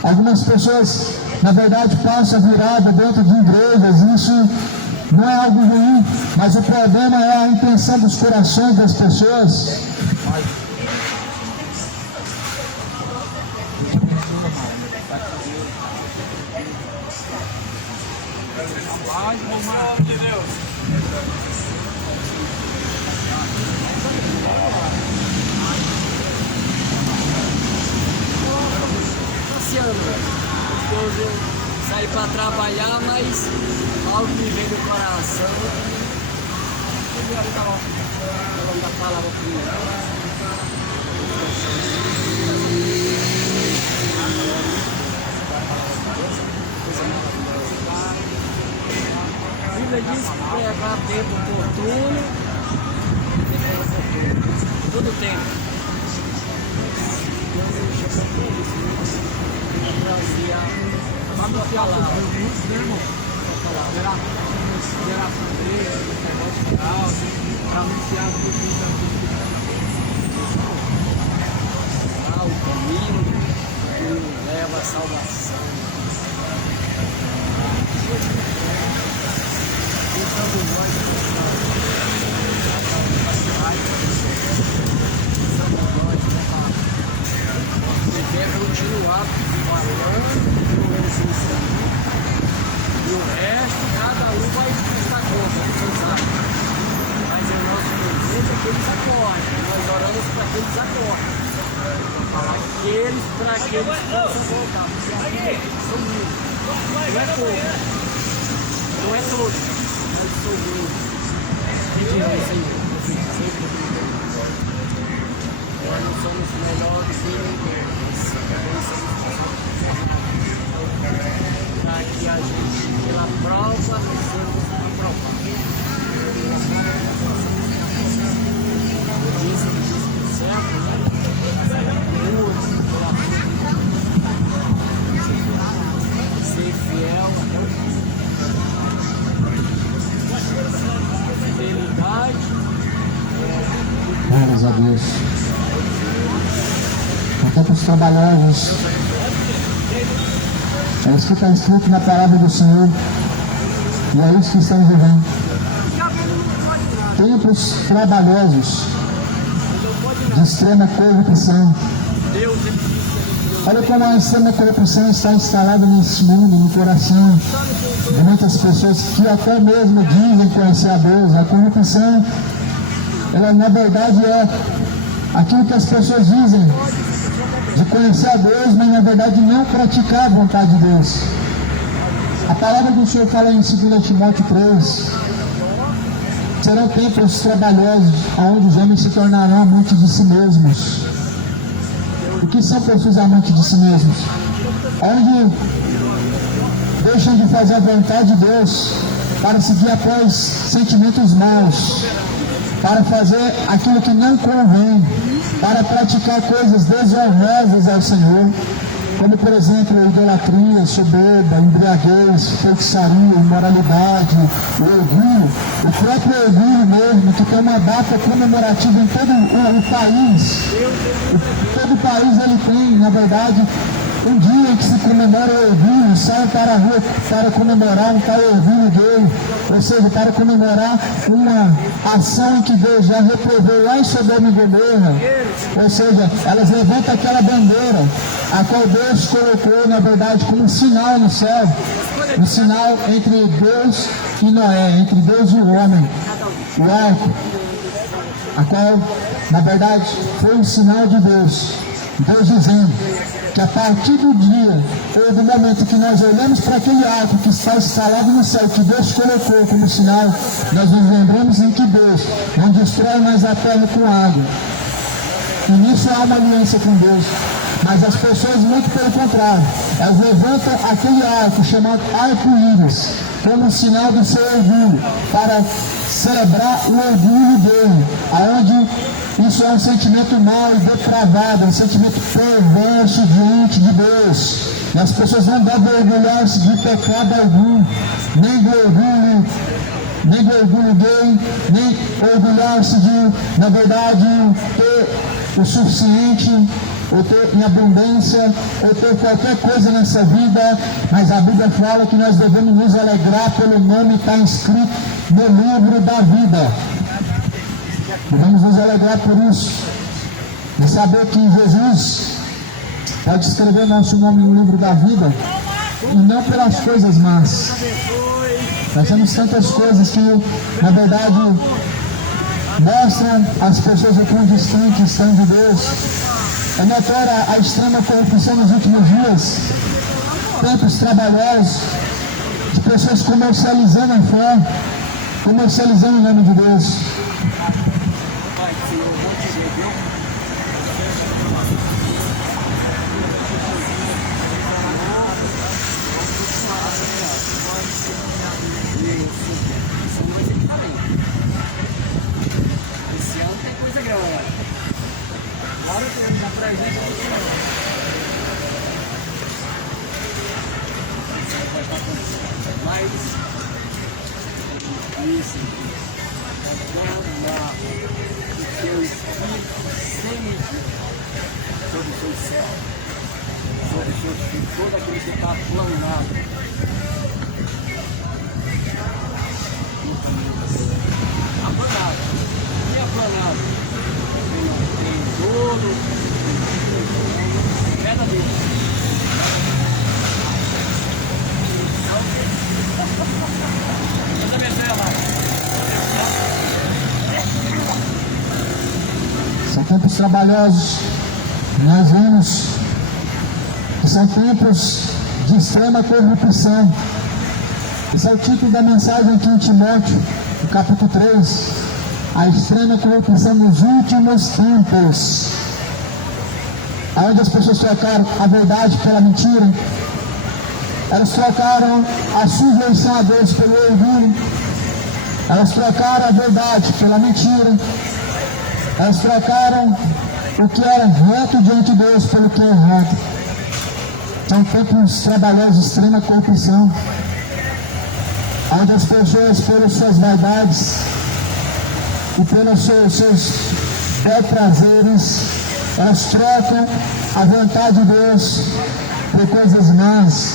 Algumas pessoas, na verdade, passam a virada dentro de igrejas. Isso não é algo ruim, mas o problema é a intenção dos corações das pessoas. Depois eu saí para trabalhar, mas algo me veio do coração. Eu estava falando a palavra primeiro. A Bíblia diz que pregar tempo oportuno, todo tempo. Trazia a minha palavra, geração dele, para anunciar o caminho que nos leva à salvação. Pensando deve continuar falando, e o resto, cada um vai estar contra, vocês sabem. Mas o nosso desejo é que eles acordem, nós oramos para que eles acordem. Para que eles possam voltar, porque a vida é são mil. Não é todos, não é todos, mas são mil. Gente, não, Senhor, sempre nós não somos melhores que ninguém. Para que a gente, pela prova, precisamos aprovar. Dizem que certo, né? Ser fiel até o fim. Fidelidade. Glórias a Deus. Até para os trabalhosos. É isso que está escrito na palavra do Senhor. E é isso que estamos vivendo. Tempos trabalhosos de extrema corrupção. Olha como a extrema corrupção está instalada nesse mundo, no coração de muitas pessoas que até mesmo dizem conhecer a Deus. A corrupção, ela na verdade é aquilo que as pessoas dizem de conhecer a Deus, mas na verdade não praticar a vontade de Deus. A palavra do Senhor fala em 2 Timóteo 3: serão tempos trabalhosos, onde os homens se tornarão amantes de si mesmos. O que são pessoas amantes de si mesmos? Onde deixam de fazer a vontade de Deus para seguir após sentimentos maus, para fazer aquilo que não convém, para praticar coisas desonrosas ao Senhor, como por exemplo idolatria, soberba, embriaguez, feitiçaria, imoralidade, o orgulho, o próprio orgulho mesmo, que tem uma data comemorativa em todo o país. Todo o país ele tem, na verdade, um dia em que se comemora o orgulho, sai para a rua para comemorar um tal orgulho dele, ou seja, para comemorar uma ação em que Deus já reprovou lá em Sodoma e Gomorra, ou seja, elas levantam aquela bandeira, a qual Deus colocou, na verdade, como um sinal no céu, um sinal entre Deus em Noé, entre Deus e o homem, o arco, a qual, na verdade, foi um sinal de Deus. Deus dizendo que a partir do dia, ou do momento que nós olhamos para aquele arco que está instalado no céu, que Deus colocou como sinal, nós nos lembramos em que Deus não destrói mais a terra com água. E nisso há uma aliança com Deus. Mas as pessoas, muito pelo contrário, elas levantam aquele arco chamado arco-íris como sinal do seu orgulho, para celebrar o orgulho dele, aonde isso é um sentimento mau e depravado, um sentimento perverso diante de Deus. E as pessoas não devem orgulhar-se de pecado algum, nem do orgulho gay, nem orgulhar-se de, na verdade, ter o suficiente, ou ter em abundância, ou ter qualquer coisa nessa vida, mas a Bíblia fala que nós devemos nos alegrar pelo nome que está inscrito no livro da vida. Devemos nos alegrar por isso, e saber que Jesus pode escrever nosso nome no livro da vida, e não pelas coisas más. Nós temos tantas coisas que, na verdade, mostram as pessoas o quão distantes estão de Deus. É notória a extrema corrupção nos últimos dias, tempos trabalhosos, de pessoas comercializando a fé, comercializando o nome de Deus. Esse ano tem coisa grande. Agora temos atrás disso. Mas isso derramar o seu espírito sem medida sobre o seu céu, sobre o seu filho, todo aquilo que está planado. Aplanado, nem aplanado, tem todo, pedra dele. São tempos trabalhosos, nós vemos que são tempos de extrema corrupção. Esse é o título da mensagem aqui em Timóteo, no capítulo 3, a extrema corrupção nos últimos tempos, onde as pessoas trocaram a verdade pela mentira, elas trocaram a sujeição a Deus pelo orgulho, elas trocaram a verdade pela mentira, elas trocaram o que era reto diante de Deus pelo que é errado. São tempos trabalhosos de extrema corrupção, onde as pessoas, pelas suas vaidades e pelos seus prazeres, elas trocam a vontade de Deus por coisas más.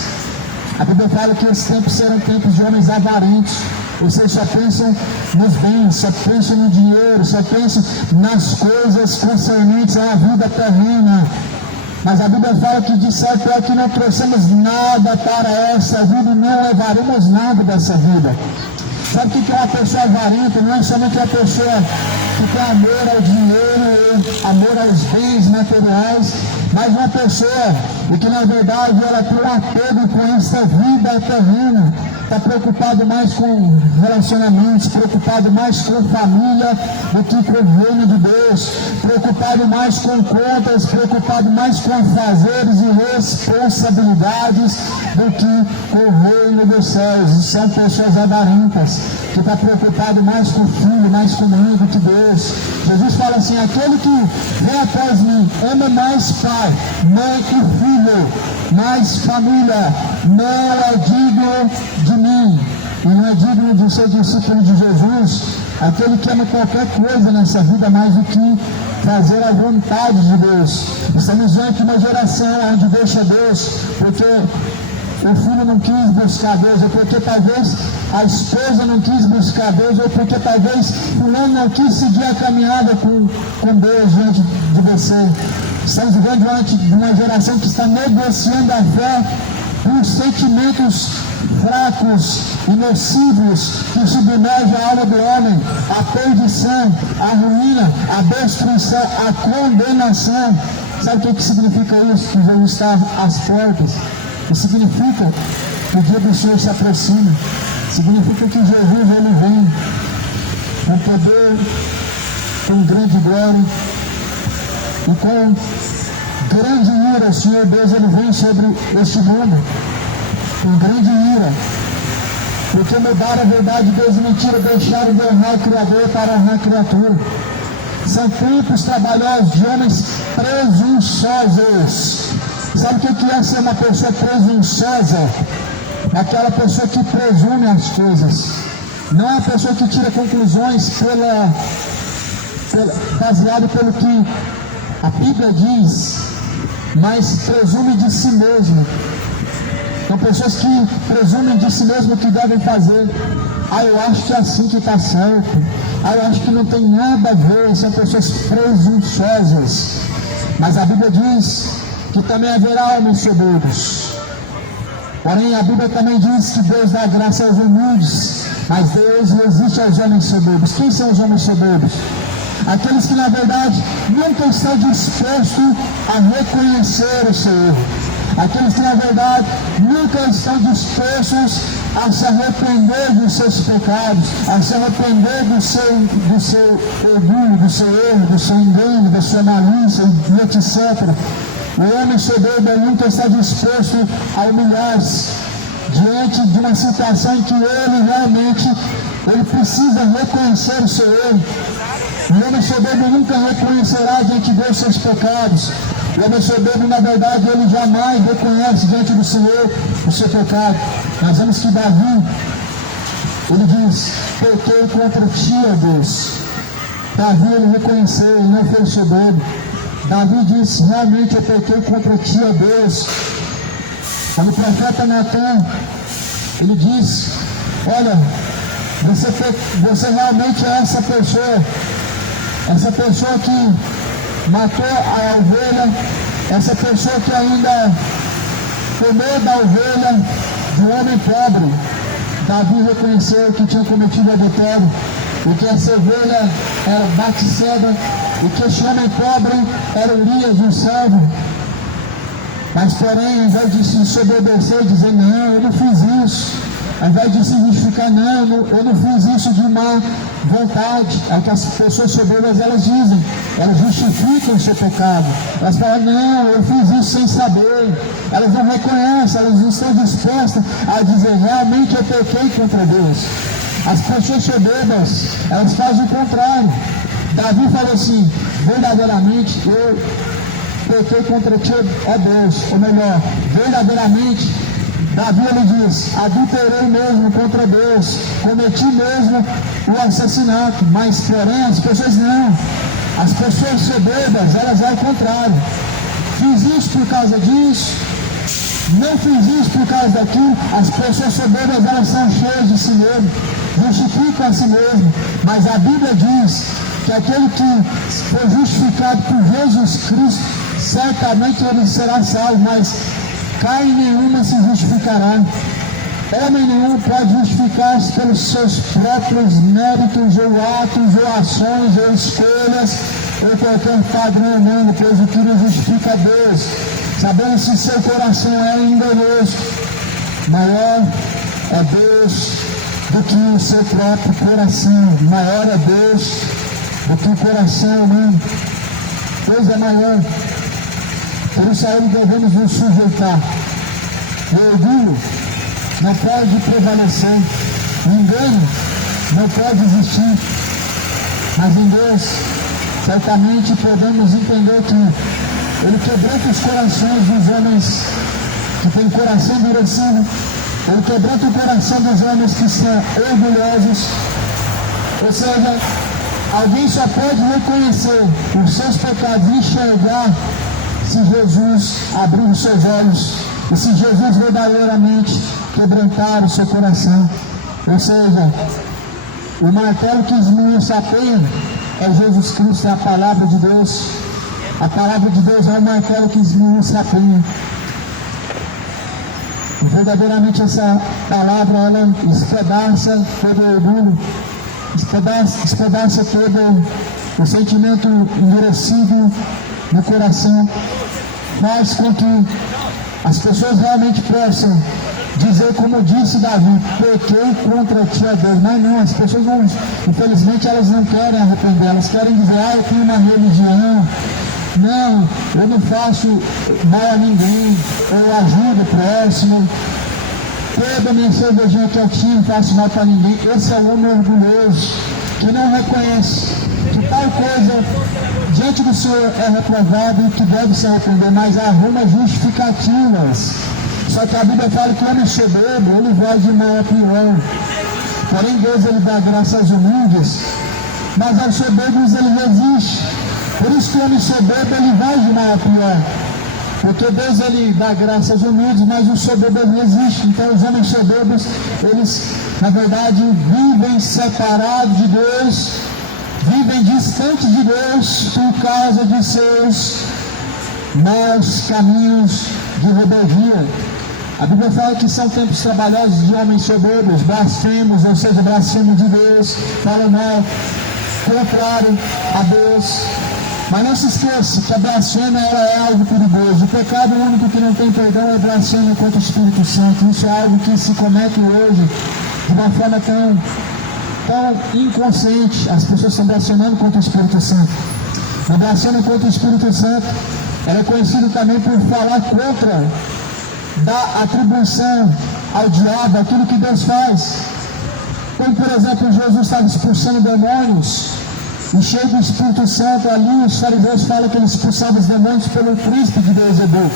A Bíblia fala que esses tempos serão tempos de homens avarentos. Vocês só pensam nos bens, só pensam no dinheiro, só pensam nas coisas concernentes à vida terrena. Mas a Bíblia fala que de certo é que não trouxemos nada para essa vida e não levaremos nada dessa vida. Sabe o que é uma pessoa avarenta? Não é somente uma pessoa que tem amor ao dinheiro, amor aos bens materiais, mas uma pessoa e que na verdade ela tem um apego com essa vida terrena. Está preocupado mais com relacionamentos, preocupado mais com família do que com o reino de Deus, preocupado mais com contas, preocupado mais com fazeres e responsabilidades do que com o reino dos céus. São pessoas avarentas, que está preocupado mais com o filho, mais com o reino do que Deus. Jesus fala assim: aquele que vem após mim ama mais pai, mãe que filho, mais família, não é digno de mim, e não é digno de ser discípulo de Jesus, aquele que ama qualquer coisa nessa vida mais do que fazer a vontade de Deus. Estamos diante de uma geração onde deixa Deus porque o filho não quis buscar Deus, ou porque talvez a esposa não quis buscar Deus, ou porque talvez fulano não quis seguir a caminhada com Deus diante de você. Estamos vivendo diante de uma geração que está negociando a fé por sentimentos fracos e nocivos que submergem a alma do homem, a perdição, a ruína, a destruição, a condenação. Sabe o que significa isso? Que Jesus está às portas. Isso significa que o dia do Senhor se aproxima. Significa que Jesus ele vem com poder, com grande glória e com grande ira. O Senhor Deus ele vem sobre este mundo com grande ira, porque mudaram a verdade de Deus e mentira, deixaram de honrar o Criador para honrar a criatura. São tempos trabalhosos de homens presunçosos. Sabe o que é ser uma pessoa presunçosa? Aquela pessoa que presume as coisas. Não é a pessoa que tira conclusões baseado pelo que a Bíblia diz, mas presume de si mesmo. São pessoas que presumem de si mesmo o que devem fazer. Eu acho que é assim que está certo. Eu acho que não tem nada a ver. São pessoas presunçosas. Mas a Bíblia diz que também haverá homens soberbos. Porém, a Bíblia também diz que Deus dá graça aos humildes, mas Deus resiste aos homens soberbos. Quem são os homens soberbos? Aqueles que, na verdade, nunca estão dispostos a reconhecer o seu erro. Aqueles que, na verdade, nunca estão dispostos a se arrepender dos seus pecados, a se arrepender do seu orgulho, do seu erro, do seu engano, da sua malícia, e etc. O homem soberbo nunca está disposto a humilhar-se diante de uma situação em que ele realmente precisa reconhecer o seu erro. O homem soberbo nunca reconhecerá diante de Deus seus pecados. O homem soberbo, na verdade, ele jamais reconhece diante do Senhor o seu pecado. Nós vemos que Davi, ele diz: pequei contra ti, ó Deus. Davi, ele reconheceu, ele não foi soberbo. Davi disse: realmente eu pequei contra ti, ó Deus. Quando o profeta Natan, ele diz: olha, você realmente é essa pessoa que matou a ovelha, essa pessoa que ainda comeu da ovelha de um homem pobre. Davi reconheceu que tinha cometido adultério, e que essa ovelha era Batseba, e que esse homem pobre era Urias, um servo. Mas porém, ao invés de se desobedecer e dizer: não, eu não fiz isso, ao invés de se justificar: não, eu não fiz isso de má vontade, é o que as pessoas soberbas elas dizem, elas justificam o seu pecado, elas falam: não, eu fiz isso sem saber. Elas não reconhecem, elas não estão dispostas a dizer: realmente eu pequei contra Deus. As pessoas soberbas, elas fazem o contrário. Davi falou assim: verdadeiramente eu pequei contra ti, ó Deus. Ou melhor, verdadeiramente, Davi ele diz: adulterei mesmo contra Deus, cometi mesmo o assassinato. Mas porém as pessoas não. As pessoas soberbas, elas vão ao contrário. Fiz isso por causa disso, não fiz isso por causa daquilo. As pessoas soberbas, elas são cheias de si mesmo, justificam a si mesmo. Mas a Bíblia diz que aquele que foi justificado por Jesus Cristo, certamente ele será salvo, mas carne nenhuma se justificará. Homem nenhum pode justificar-se pelos seus próprios méritos, ou atos, ou ações, ou escolhas, ou qualquer padrão humano, pois o que nos justifica é Deus. Sabendo se seu coração é enganoso, maior é Deus do que o seu próprio coração. Maior é Deus do que o coração humano. Deus é maior. Por isso aí devemos nos sujeitar. O orgulho não pode prevalecer. O engano não pode existir. Mas em Deus, certamente podemos entender que Ele quebranta os corações dos homens que têm coração endurecido. Ele quebranta o coração dos homens que são orgulhosos. Ou seja, alguém só pode reconhecer os seus pecados e enxergar se Jesus abrir os seus olhos e se Jesus verdadeiramente quebrantar o seu coração. Ou seja, o martelo que esmiuça a penha é Jesus Cristo, é a palavra de Deus. A palavra de Deus é o martelo que esmiuça a penha. E verdadeiramente essa palavra, ela espedaça todo o orgulho, espedaça todo o sentimento endurecido no coração, faz com que as pessoas realmente possam dizer como disse Davi: pequei contra ti, ó Deus. Mas não, as pessoas não, infelizmente elas não querem arrepender, elas querem dizer: eu tenho uma religião, não, eu não faço mal a ninguém, eu ajudo o próximo, toda a minha cervejinha que eu tinha não faço mal para ninguém. Esse é o homem orgulhoso, que não reconhece que tal coisa diante do Senhor é reprovado e que deve se arrepender, mas arruma justificativas. Só que a Bíblia fala que o homem soberbo, ele vai de mal a pior. Porém, Deus, ele dá graça aos humildes, mas aos soberbos ele resiste. Por isso que o homem soberbo, ele vai de mal a pior. Porque Deus, ele dá graça aos humildes, mas o soberbo ele resiste. Então, os homens soberbos, eles, na verdade, vivem separados de Deus, vivem distantes de Deus por causa de seus maus caminhos de rebeldia. A Bíblia fala que são tempos trabalhosos de homens soberbos, blasfemos, ou seja, blasfemos de Deus, falam mal, contrário a Deus. Mas não se esqueça que a blasfêmia, ela é algo perigoso. O pecado único que não tem perdão é blasfêmia contra o Espírito Santo. Isso é algo que se comete hoje de uma forma tão inconsciente. As pessoas estão blasfemando contra o Espírito Santo. A blasfêmia contra o Espírito Santo, ela é conhecida também por falar contra, dar atribuição ao diabo aquilo que Deus faz. Como, por exemplo, Jesus estava expulsando demônios, e cheio do Espírito Santo, ali os fariseus falam que ele expulsava os demônios pelo príncipe de Beelzebul.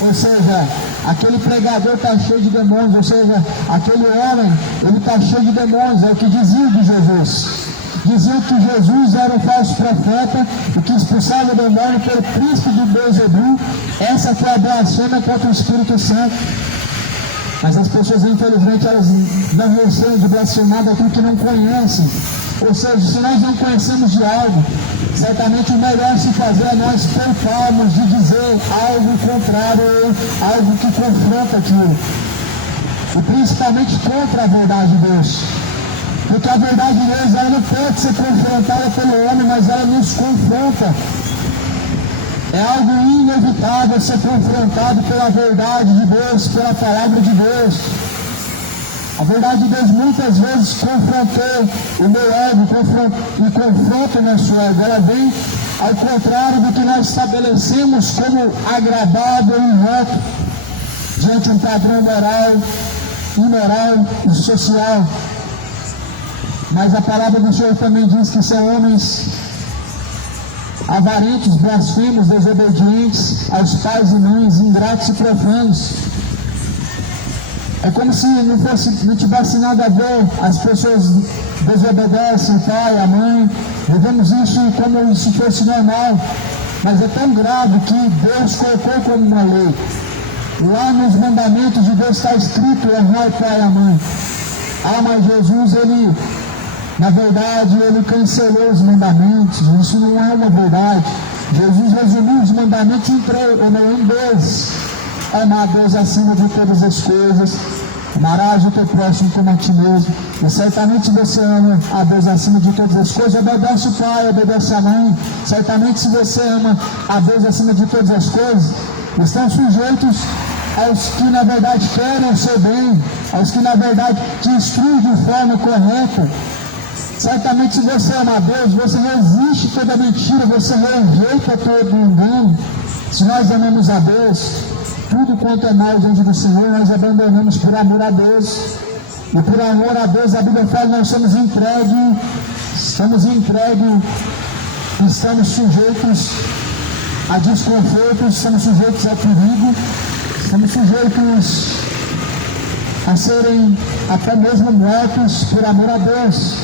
Ou seja, aquele pregador está cheio de demônios, ou seja, aquele homem, ele está cheio de demônios, é o que diziam de Jesus. Diziam que Jesus era um falso profeta e que expulsava o demônio pelo príncipe de Beelzebul. Essa foi a blasfêmia contra o Espírito Santo. Mas as pessoas, infelizmente, elas não recebem de blasfemar daquilo que não conhecem. Ou seja, se nós não conhecemos de algo, certamente o melhor a se fazer é nós pouparmos de dizer algo contrário ou algo que confronta aquilo. E principalmente contra a verdade de Deus. Porque a verdade de Deus, ela não pode ser confrontada pelo homem, mas ela nos confronta. É algo inevitável ser confrontado pela verdade de Deus, pela palavra de Deus. A verdade de Deus muitas vezes confrontou o meu ego e confronta o nosso ego. Ela vem ao contrário do que nós estabelecemos como agradável e reto diante de um padrão moral, imoral e social. Mas a palavra do Senhor também diz que são homens avarentos, blasfemos, desobedientes aos pais e mães, ingratos e profanos. É como se não tivesse nada a ver. As pessoas desobedecem o pai, a mãe. Vivemos isso como se fosse normal. Mas é tão grave que Deus colocou como uma lei. Lá nos mandamentos de Deus está escrito: honrar o pai e a mãe. Mas Jesus, ele, na verdade, ele cancelou os mandamentos. Isso não é uma verdade. Jesus resumiu os mandamentos em dois: amar a Deus acima de todas as coisas, amarás o teu próximo como a ti mesmo. E certamente se você ama a Deus acima de todas as coisas, obedece o pai, obedece a mãe. Certamente se você ama a Deus acima de todas as coisas, estão sujeitos aos que na verdade querem o seu bem, aos que na verdade te instruem de forma correta. Certamente se você ama a Deus, você resiste toda mentira, você rejeita todo engano. Se nós amamos a Deus, tudo quanto é mal diante do Senhor, nós abandonamos por amor a Deus. E por amor a Deus, a Bíblia fala que nós estamos entregues, estamos sujeitos a desconfortos, estamos sujeitos a perigo, estamos sujeitos a serem até mesmo mortos por amor a Deus.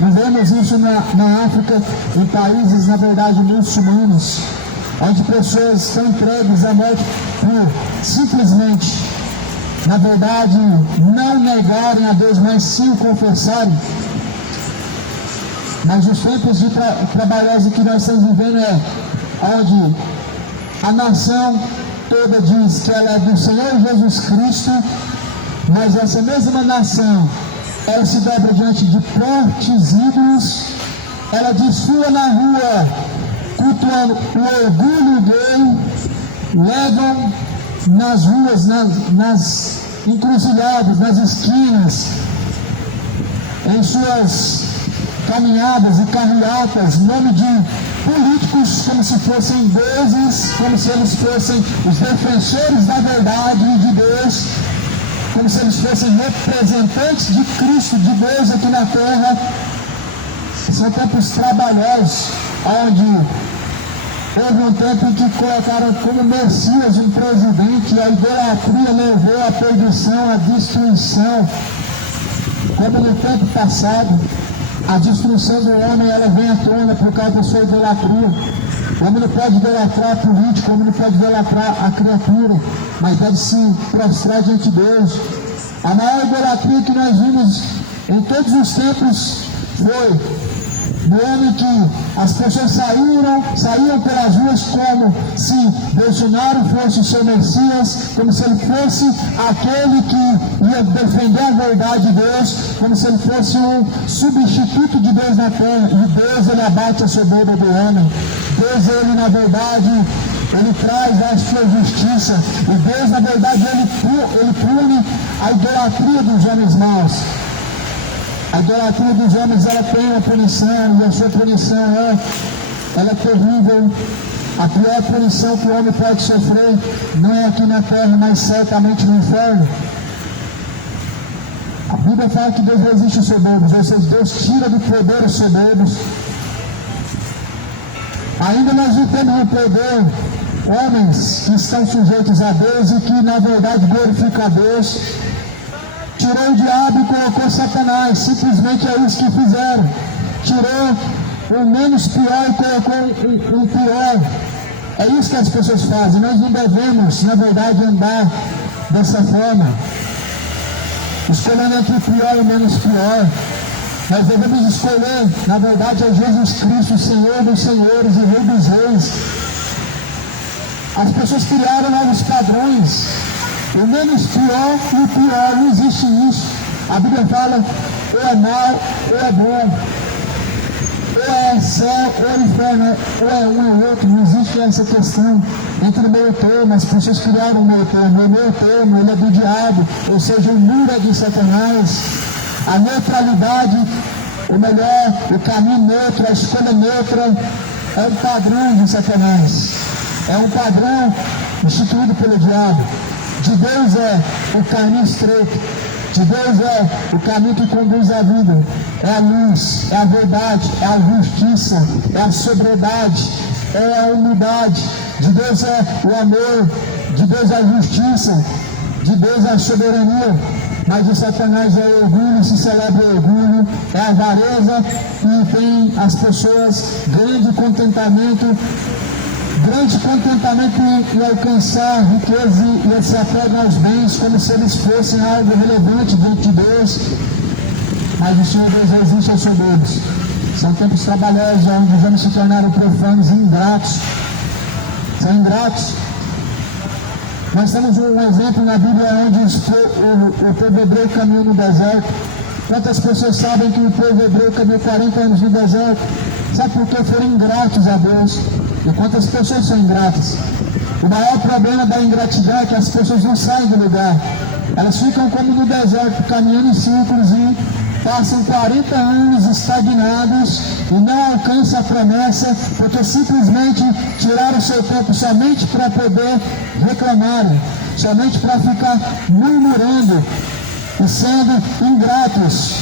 Nós vemos isso na África, em países, na verdade, muçulmanos, onde pessoas estão entregues à morte por simplesmente, na verdade, não negarem a Deus, mas sim o confessarem. Mas os tempos de trabalhosos que nós estamos vivendo é onde a nação toda diz que ela é do Senhor Jesus Cristo, mas essa mesma nação, ela se dobra diante de fortes ídolos, ela desfila na rua, cultuando o orgulho gay, levam nas ruas, nas encruzilhadas, nas esquinas, em suas caminhadas e carreatas, nome de políticos como se fossem deuses, como se eles fossem os defensores da verdade de Deus, como se eles fossem representantes de Cristo, de Deus aqui na terra. São tempos trabalhosos, onde houve um tempo em que colocaram como Messias um presidente, e a idolatria levou à perdição, à destruição. Como no tempo passado, a destruição do homem, ela vem à tona por causa da sua idolatria. O homem não pode idolatrar político, o homem não pode idolatrar a criatura, mas deve se prostrar diante de Deus. A maior idolatria que nós vimos em todos os tempos foi do homem que as pessoas saíam pelas ruas como se Bolsonaro fosse o seu Messias, como se ele fosse aquele que ia defender a verdade de Deus, como se ele fosse um substituto de Deus na terra. E Deus, ele abate a soberba do homem. Deus, ele na verdade, ele traz a sua justiça. E Deus, na verdade, ele pune a idolatria dos homens maus. A idolatria dos homens, ela tem uma punição, e a sua punição ela é terrível. A pior punição que o homem pode sofrer não é aqui na terra, mas certamente no inferno. A Bíblia fala que Deus resiste aos soberbos, ou seja, Deus tira do poder os soberbos. Ainda nós não temos no poder homens que estão sujeitos a Deus e que na verdade glorificam a Deus. Tirou o diabo e colocou Satanás, simplesmente é isso que fizeram. Tirou o menos pior e colocou o pior. É isso que as pessoas fazem. Nós não devemos, na verdade, andar dessa forma, escolhendo entre o pior e o menos pior. Nós devemos escolher, na verdade, é Jesus Cristo, Senhor dos senhores e Rei dos reis. As pessoas criaram novos padrões. O menos pior e o pior, não existe isso. A Bíblia fala, ou é mal, ou é bom. Ou é céu, ou é inferno, ou é um ou outro. Não existe essa questão entre o meio termo. As pessoas criaram o meio termo. O meio termo, ele é do diabo, ou seja, o muro é de Satanás. A neutralidade, o melhor, o caminho neutro, a escolha neutra, é um padrão de Satanás. É um padrão instituído pelo diabo. De Deus é o caminho estreito, de Deus é o caminho que conduz à vida, é a luz, é a verdade, é a justiça, é a sobriedade, é a humildade, de Deus é o amor, de Deus é a justiça, de Deus é a soberania, mas de Satanás é o orgulho, se celebra o orgulho, é a avareza e tem as pessoas grande contentamento em alcançar riqueza e se apegam aos bens como se eles fossem algo relevante diante de Deus. Mas o Senhor Deus resiste aos soberbos. São tempos trabalhosos onde os homens se tornaram profanos e ingratos. São ingratos. Nós temos um exemplo na Bíblia onde o povo hebreu caminhou no deserto. Quantas pessoas sabem que o povo hebreu caminhou 40 anos no deserto? Sabe por que foram ingratos a Deus? E quantas pessoas são ingratas? O maior problema da ingratidão é que as pessoas não saem do lugar. Elas ficam como no deserto, caminhando em círculos e passam 40 anos estagnados e não alcançam a promessa, porque simplesmente tiraram o seu tempo somente para poder reclamarem, somente para ficar murmurando e sendo ingratos.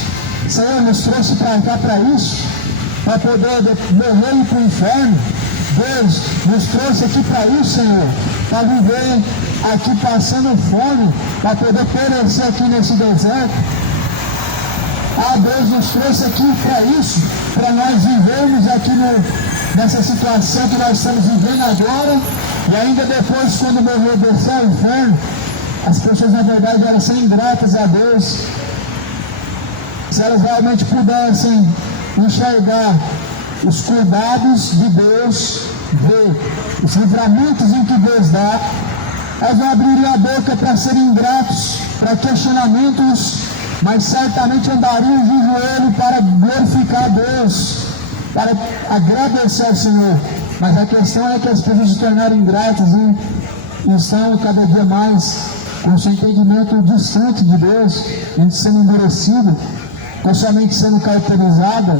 O Senhor nos trouxe para cá para isso, para poder morrer e ir para o inferno. Deus nos trouxe aqui para isso, Senhor, para viver aqui passando fome, para poder perecer aqui nesse deserto. Deus nos trouxe aqui para isso, para nós vivermos aqui nessa situação que nós estamos vivendo agora, e ainda depois, quando morrer, descer ao inferno. As pessoas, na verdade, elas são ingratas a Deus. Se elas realmente pudessem enxergar os cuidados de Deus, ver os livramentos em que Deus dá, elas não abririam a boca para serem ingratos, para questionamentos, mas certamente andariam de joelho para glorificar a Deus, para agradecer ao Senhor. Mas a questão é que as pessoas se tornaram ingratas e estão cada dia mais com seu entendimento distante de Deus, sendo endurecido, com sua mente sendo caracterizada.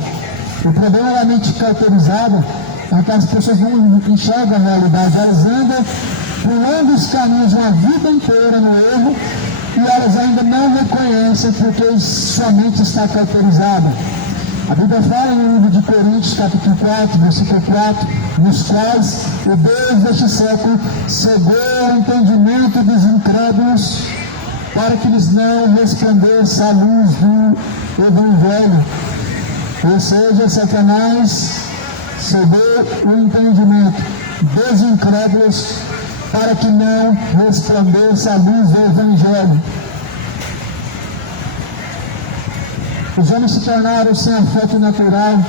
O problema da mente caracterizada é que as pessoas não enxergam a realidade, elas andam por longos caminhos uma vida inteira no erro e elas ainda não reconhecem porque sua mente está caracterizada. A Bíblia fala no livro de Coríntios, capítulo 4, versículo 4, nos quais o Deus deste século cegou o entendimento dos incrédulos para que eles não resplandeça a luz do Evangelho. Ou seja, Satanás cegou o entendimento dos incrédulos para que não resplandeça a luz do Evangelho. Os homens se tornaram sem afeto natural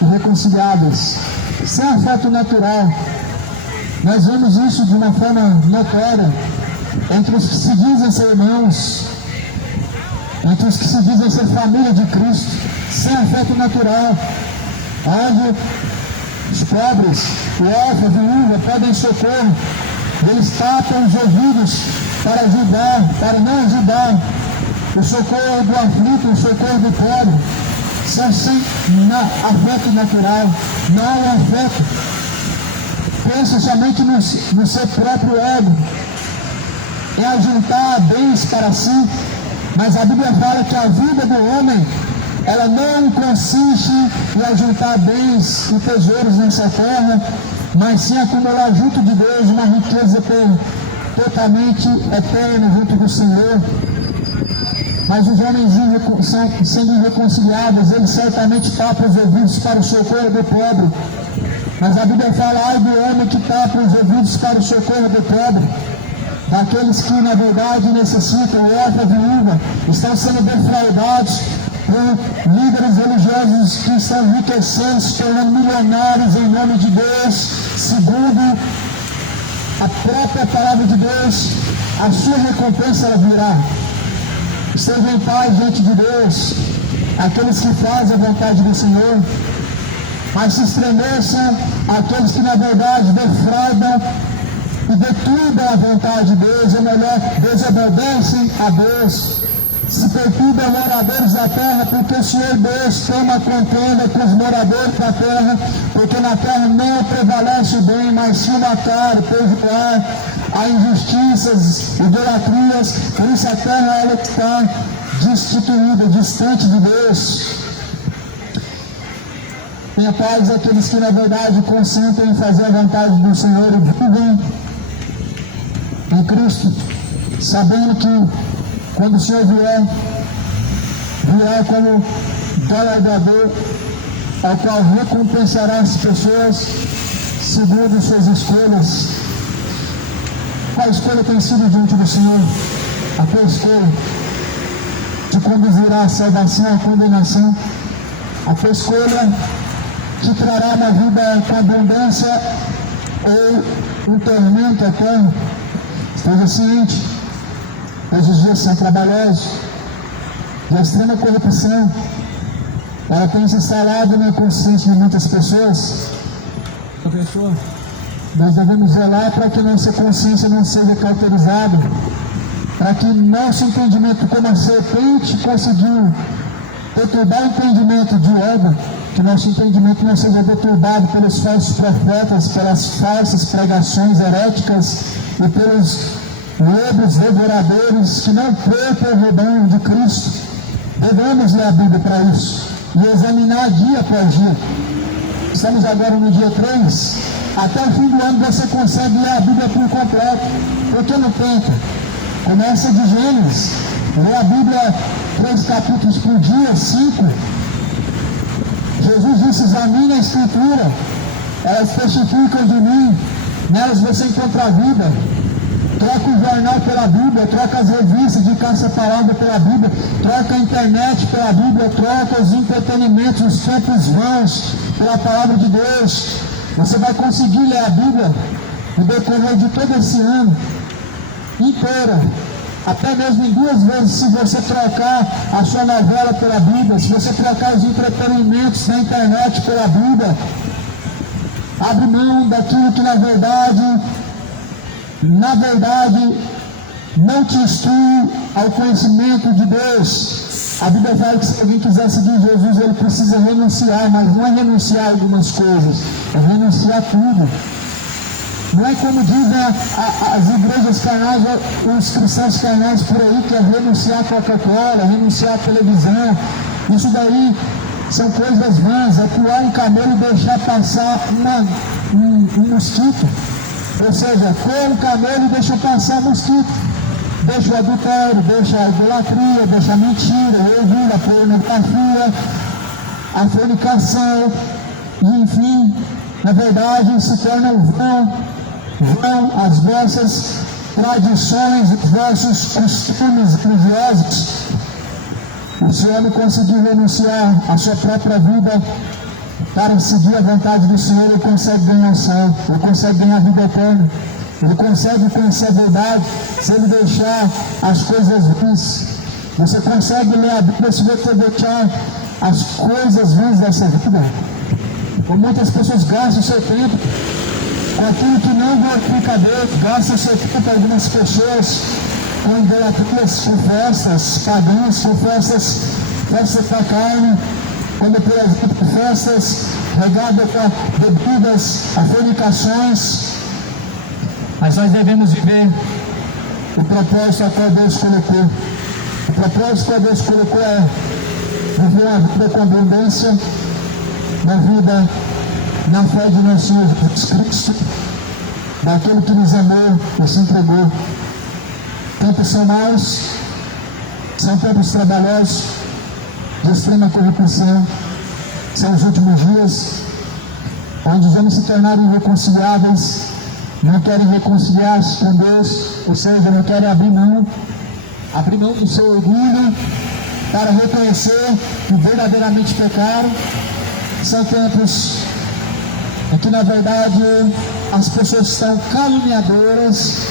e reconciliáveis. Sem afeto natural. Nós vemos isso de uma forma notória entre os que se dizem ser irmãos, entre os que se dizem ser família de Cristo, sem afeto natural, onde os pobres, o órfão, a viúva pedem socorro, eles tapam os ouvidos para ajudar, para não ajudar. O socorro do aflito, o socorro do pobre, são sem afeto natural, não há afeto. Pensa somente no seu próprio ego, em ajuntar bens para si, mas a Bíblia fala que a vida do homem, ela não consiste em ajuntar bens e tesouros nessa terra, mas sim acumular junto de Deus uma riqueza totalmente eterna junto do Senhor. Mas os homens sendo irreconciliados, eles certamente tapam os ouvidos para o socorro do pobre. Mas a Bíblia fala, ai do homem que tapa os ouvidos para o socorro do pobre. Daqueles que na verdade necessitam, o órfão, a viúva, estão sendo defraudados por líderes religiosos que estão enriquecendo, se tornando milionários em nome de Deus, segundo a própria palavra de Deus. A sua recompensa ela virá. Estejam em paz diante de Deus aqueles que fazem a vontade do Senhor, mas se estremeçam aqueles que na verdade defraudam e deturbam a vontade de Deus, ou melhor, desobedecem a Deus. Se perturbam moradores da terra, porque o Senhor Deus toma contenda com os moradores da terra, porque na terra não prevalece o bem, mas sim o matar, o perjurar, há injustiças, idolatrias, por isso a terra ela está destituída, distante de Deus. Tenha paz aqueles que na verdade consentem em fazer a vontade do Senhor e vivem em Cristo, sabendo que quando o Senhor vier, virá como galardoador, ao qual recompensará as pessoas segundo suas escolhas. Qual escolha tem sido diante do Senhor? A tua escolha te conduzirá à salvação, à condenação. A tua escolha te trará uma vida com abundância ou um tormento eterno. Esteja ciente, pois os dias são trabalhosos, de extrema corrupção. Ela tem se instalado na consciência de muitas pessoas. Nós devemos zelar para que nossa consciência não seja cauterizada, para que nosso entendimento, como a serpente conseguiu perturbar o entendimento de Eva, que nosso entendimento não seja deturbado pelos falsos profetas, pelas falsas pregações heréticas e pelos lobos devoradores que não percam o rebanho de Cristo. Devemos ler a Bíblia para isso e examinar dia após dia. Estamos agora no dia 3. Até o fim do ano você consegue ler a Bíblia por completo. Por que não tenta? Começa de Gênesis. Lê a Bíblia 3 capítulos por dia, 5. Jesus disse, examine a Escritura. Elas testificam de mim. Nelas você encontra a vida. Troca o jornal pela Bíblia, troca as revistas de caça-palavra pela Bíblia, troca a internet pela Bíblia, troca os entretenimentos, os tempos vãos pela palavra de Deus. Você vai conseguir ler a Bíblia no decorrer de todo esse ano inteira, até mesmo em 2 vezes, se você trocar a sua novela pela Bíblia, se você trocar os entretenimentos na internet pela Bíblia, abre mão daquilo que na verdade, não te instrui ao conhecimento de Deus. A Bíblia fala que se alguém quiser seguir Jesus, ele precisa renunciar, mas não é renunciar a algumas coisas, é renunciar a tudo. Não é como dizem as igrejas carnais, os cristãos carnais por aí, que é renunciar a Coca-Cola, renunciar à televisão. Isso daí são coisas vãs, é pular um camelo e deixar passar um mosquito. Ou seja, pula um camelo e deixa passar um mosquito. Deixa o adultério, deixa a idolatria, deixa a mentira, o orgulho, a pornografia, a fornicação, e enfim, na verdade se tornam vão as vossas tradições, os vossos costumes religiosos. E se o homem conseguir renunciar à sua própria vida para seguir a vontade do Senhor, ele consegue ganhar o céu, ele consegue ganhar a vida eterna. Ele consegue conhecer a verdade se ele deixar as coisas ruins. Você consegue ler a Bíblia se você deixar as coisas ruins dessa vida. Como muitas pessoas gastam o seu tempo com aquilo que não glorifica a Deus, gastam o seu tempo com algumas pessoas com idolatrias, com festas pagãs, com festas da carne, quando, por exemplo, festas regadas a bebidas, a fornicações. Mas nós devemos viver o propósito a qual Deus colocou. O propósito que Deus colocou é viver uma vida com abundância, uma vida na fé de nosso Senhor Jesus Cristo, daquele que nos amou e se entregou. Tempos são maus, são tempos trabalhosos, de extrema corrupção, são os últimos dias, onde os homens se tornaram irreconciliáveis, não querem reconciliar-se com Deus, ou seja, não querem abrir mão do seu orgulho para reconhecer que verdadeiramente pecaram. São tempos em que, na verdade, as pessoas estão caluniadoras,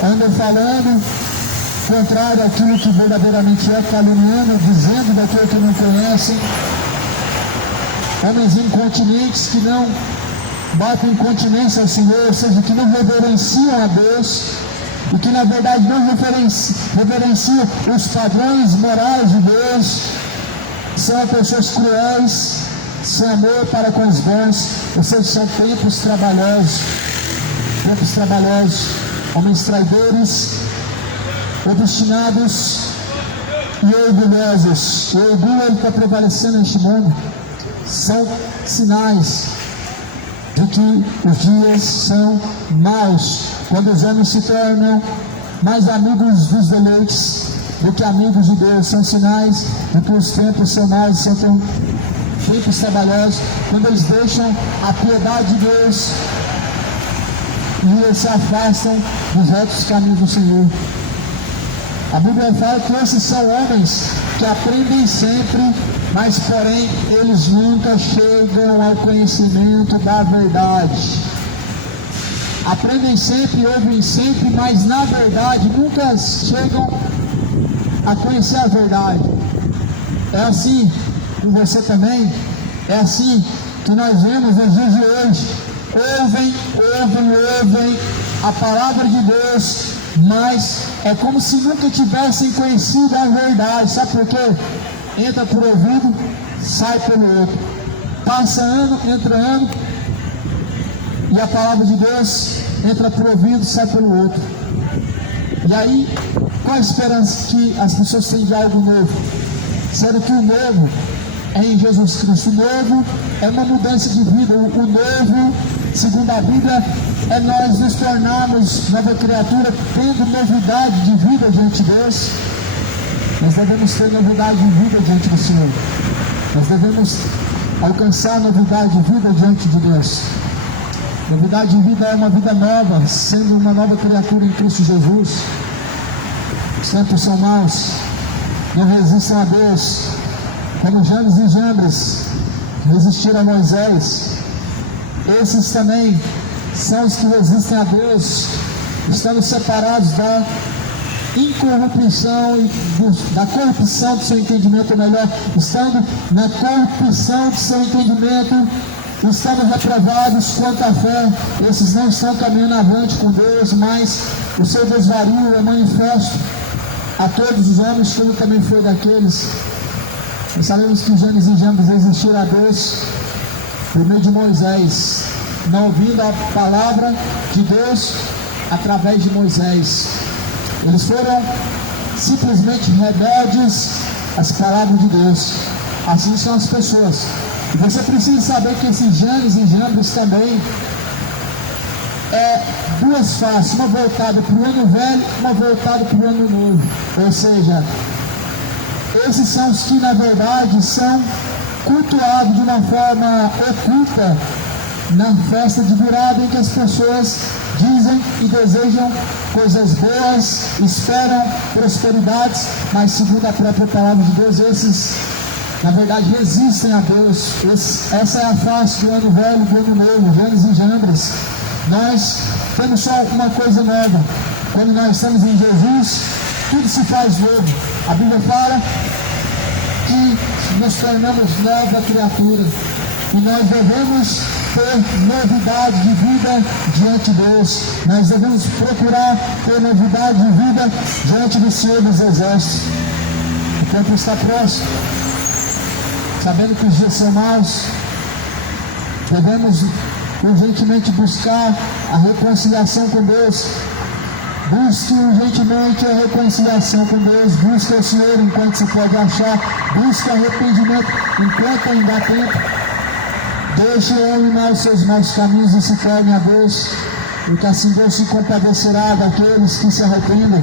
andam falando contrário àquilo que verdadeiramente é, caluniando, dizendo daquilo que não conhecem. Homens incontinentes que não batem incontinência ao Senhor, ou seja, que não reverenciam a Deus e que na verdade não reverenciam os padrões morais de Deus. São pessoas cruéis, sem amor para com os bons, ou seja, são tempos trabalhosos, homens traidores, obstinados e orgulhosos. O orgulho está prevalecendo neste mundo. São sinais de que os dias são maus, quando os homens se tornam mais amigos dos deleites do que amigos de Deus. São sinais de que os tempos são maus, são tempos trabalhosos, quando eles deixam a piedade de Deus e eles se afastam dos retos caminhos do Senhor. A Bíblia fala que esses são homens que aprendem sempre, mas porém eles nunca chegam ao conhecimento da verdade. Aprendem sempre, ouvem sempre, mas na verdade nunca chegam a conhecer a verdade. É assim com você também? É assim que nós vemos nos dias de hoje. Ouvem a palavra de Deus, mas é como se nunca tivessem conhecido a verdade. Sabe por quê? Entra por ouvido, sai pelo outro. Passa ano, entra ano, e a palavra de Deus entra por ouvido, sai pelo outro. E aí, qual a esperança que as pessoas têm de algo novo? Sendo que o novo é em Jesus Cristo. O novo é uma mudança de vida. O novo, segundo a Bíblia, é nós nos tornarmos nova criatura, tendo novidade de vida diante de Deus. Nós devemos ter novidade de vida diante do Senhor. Nós devemos alcançar novidade de vida diante de Deus. Novidade de vida é uma vida nova, sendo uma nova criatura em Cristo Jesus. Os tempos são maus, não resistam a Deus, como Janes e Jambres resistiram a Moisés. Esses também são os que resistem a Deus, estando separados da incorrupção e da corrupção do seu entendimento, ou melhor, estando na corrupção do seu entendimento, estando reprovados quanto à fé. Esses não estão caminhando avante com Deus, mas o seu desvario é manifesto a todos os homens, como também foi daqueles. Nós sabemos que Janes e Jambres resistiram a Deus por meio de Moisés, não ouvindo a palavra de Deus através de Moisés. Eles foram simplesmente rebeldes às palavras de Deus. Assim são as pessoas. E você precisa saber que esses Janes e Jambres também duas faces, uma voltada para o ano velho, uma voltada para o ano novo. Ou seja, esses são os que na verdade são cultuados de uma forma oculta na festa de virada, em que as pessoas dizem e desejam coisas boas, esperam prosperidades, mas segundo a própria palavra de Deus, esses na verdade resistem a Deus. Essa é a face do ano velho e do ano novo, Janes e Jambres. Nós temos só uma coisa nova: quando nós estamos em Jesus, tudo se faz novo. A Bíblia fala que nos tornamos nova criatura, e nós devemos ter novidade de vida diante de Deus. Nós devemos procurar ter novidade de vida diante do Senhor dos Exércitos. O tempo está próximo, sabendo que os dias são maus, devemos urgentemente buscar a reconciliação com Deus. Busque urgentemente a reconciliação com Deus. Busque o Senhor enquanto se pode achar. Busque arrependimento enquanto ainda há tempo. Deixe eliminar os seus maus caminhos e se torne a Deus, porque assim Deus se compadecerá daqueles que se arrependem.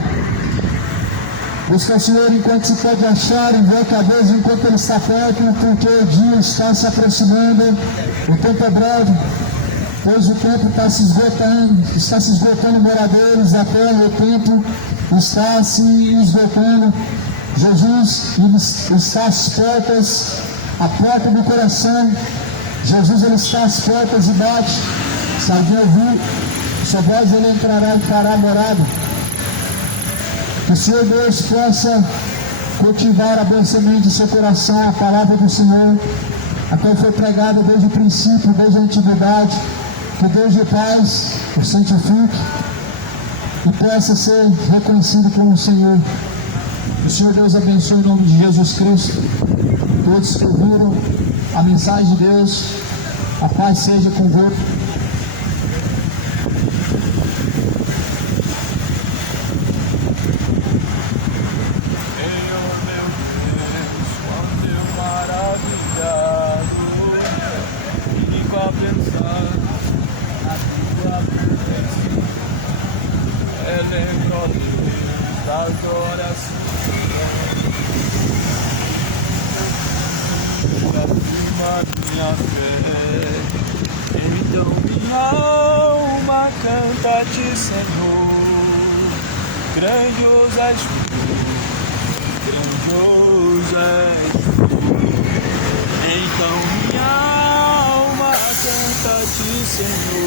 Busque o Senhor enquanto se pode achar, invoque a Deus enquanto Ele está perto, porque o dia está se aproximando, o tempo é breve, pois o tempo está se esgotando moradores da terra, o tempo está se esgotando. Jesus está às portas, a porta do coração. Jesus ele está às portas e bate. Se alguém ouvir sua voz, ele entrará e fará morada. Que o Senhor Deus possa cultivar a boa semente de seu coração, a palavra do Senhor, a qual foi pregada desde o princípio, desde a antiguidade. Que Deus de paz o santifique e possa ser reconhecido como Senhor. Que o Senhor Deus abençoe em nome de Jesus Cristo todos que ouviram a mensagem de Deus. A paz seja convosco. Minha fé, então minha alma canta-te, Senhor. Grandioso és tu, grandioso és tu. Então minha alma canta-te, Senhor.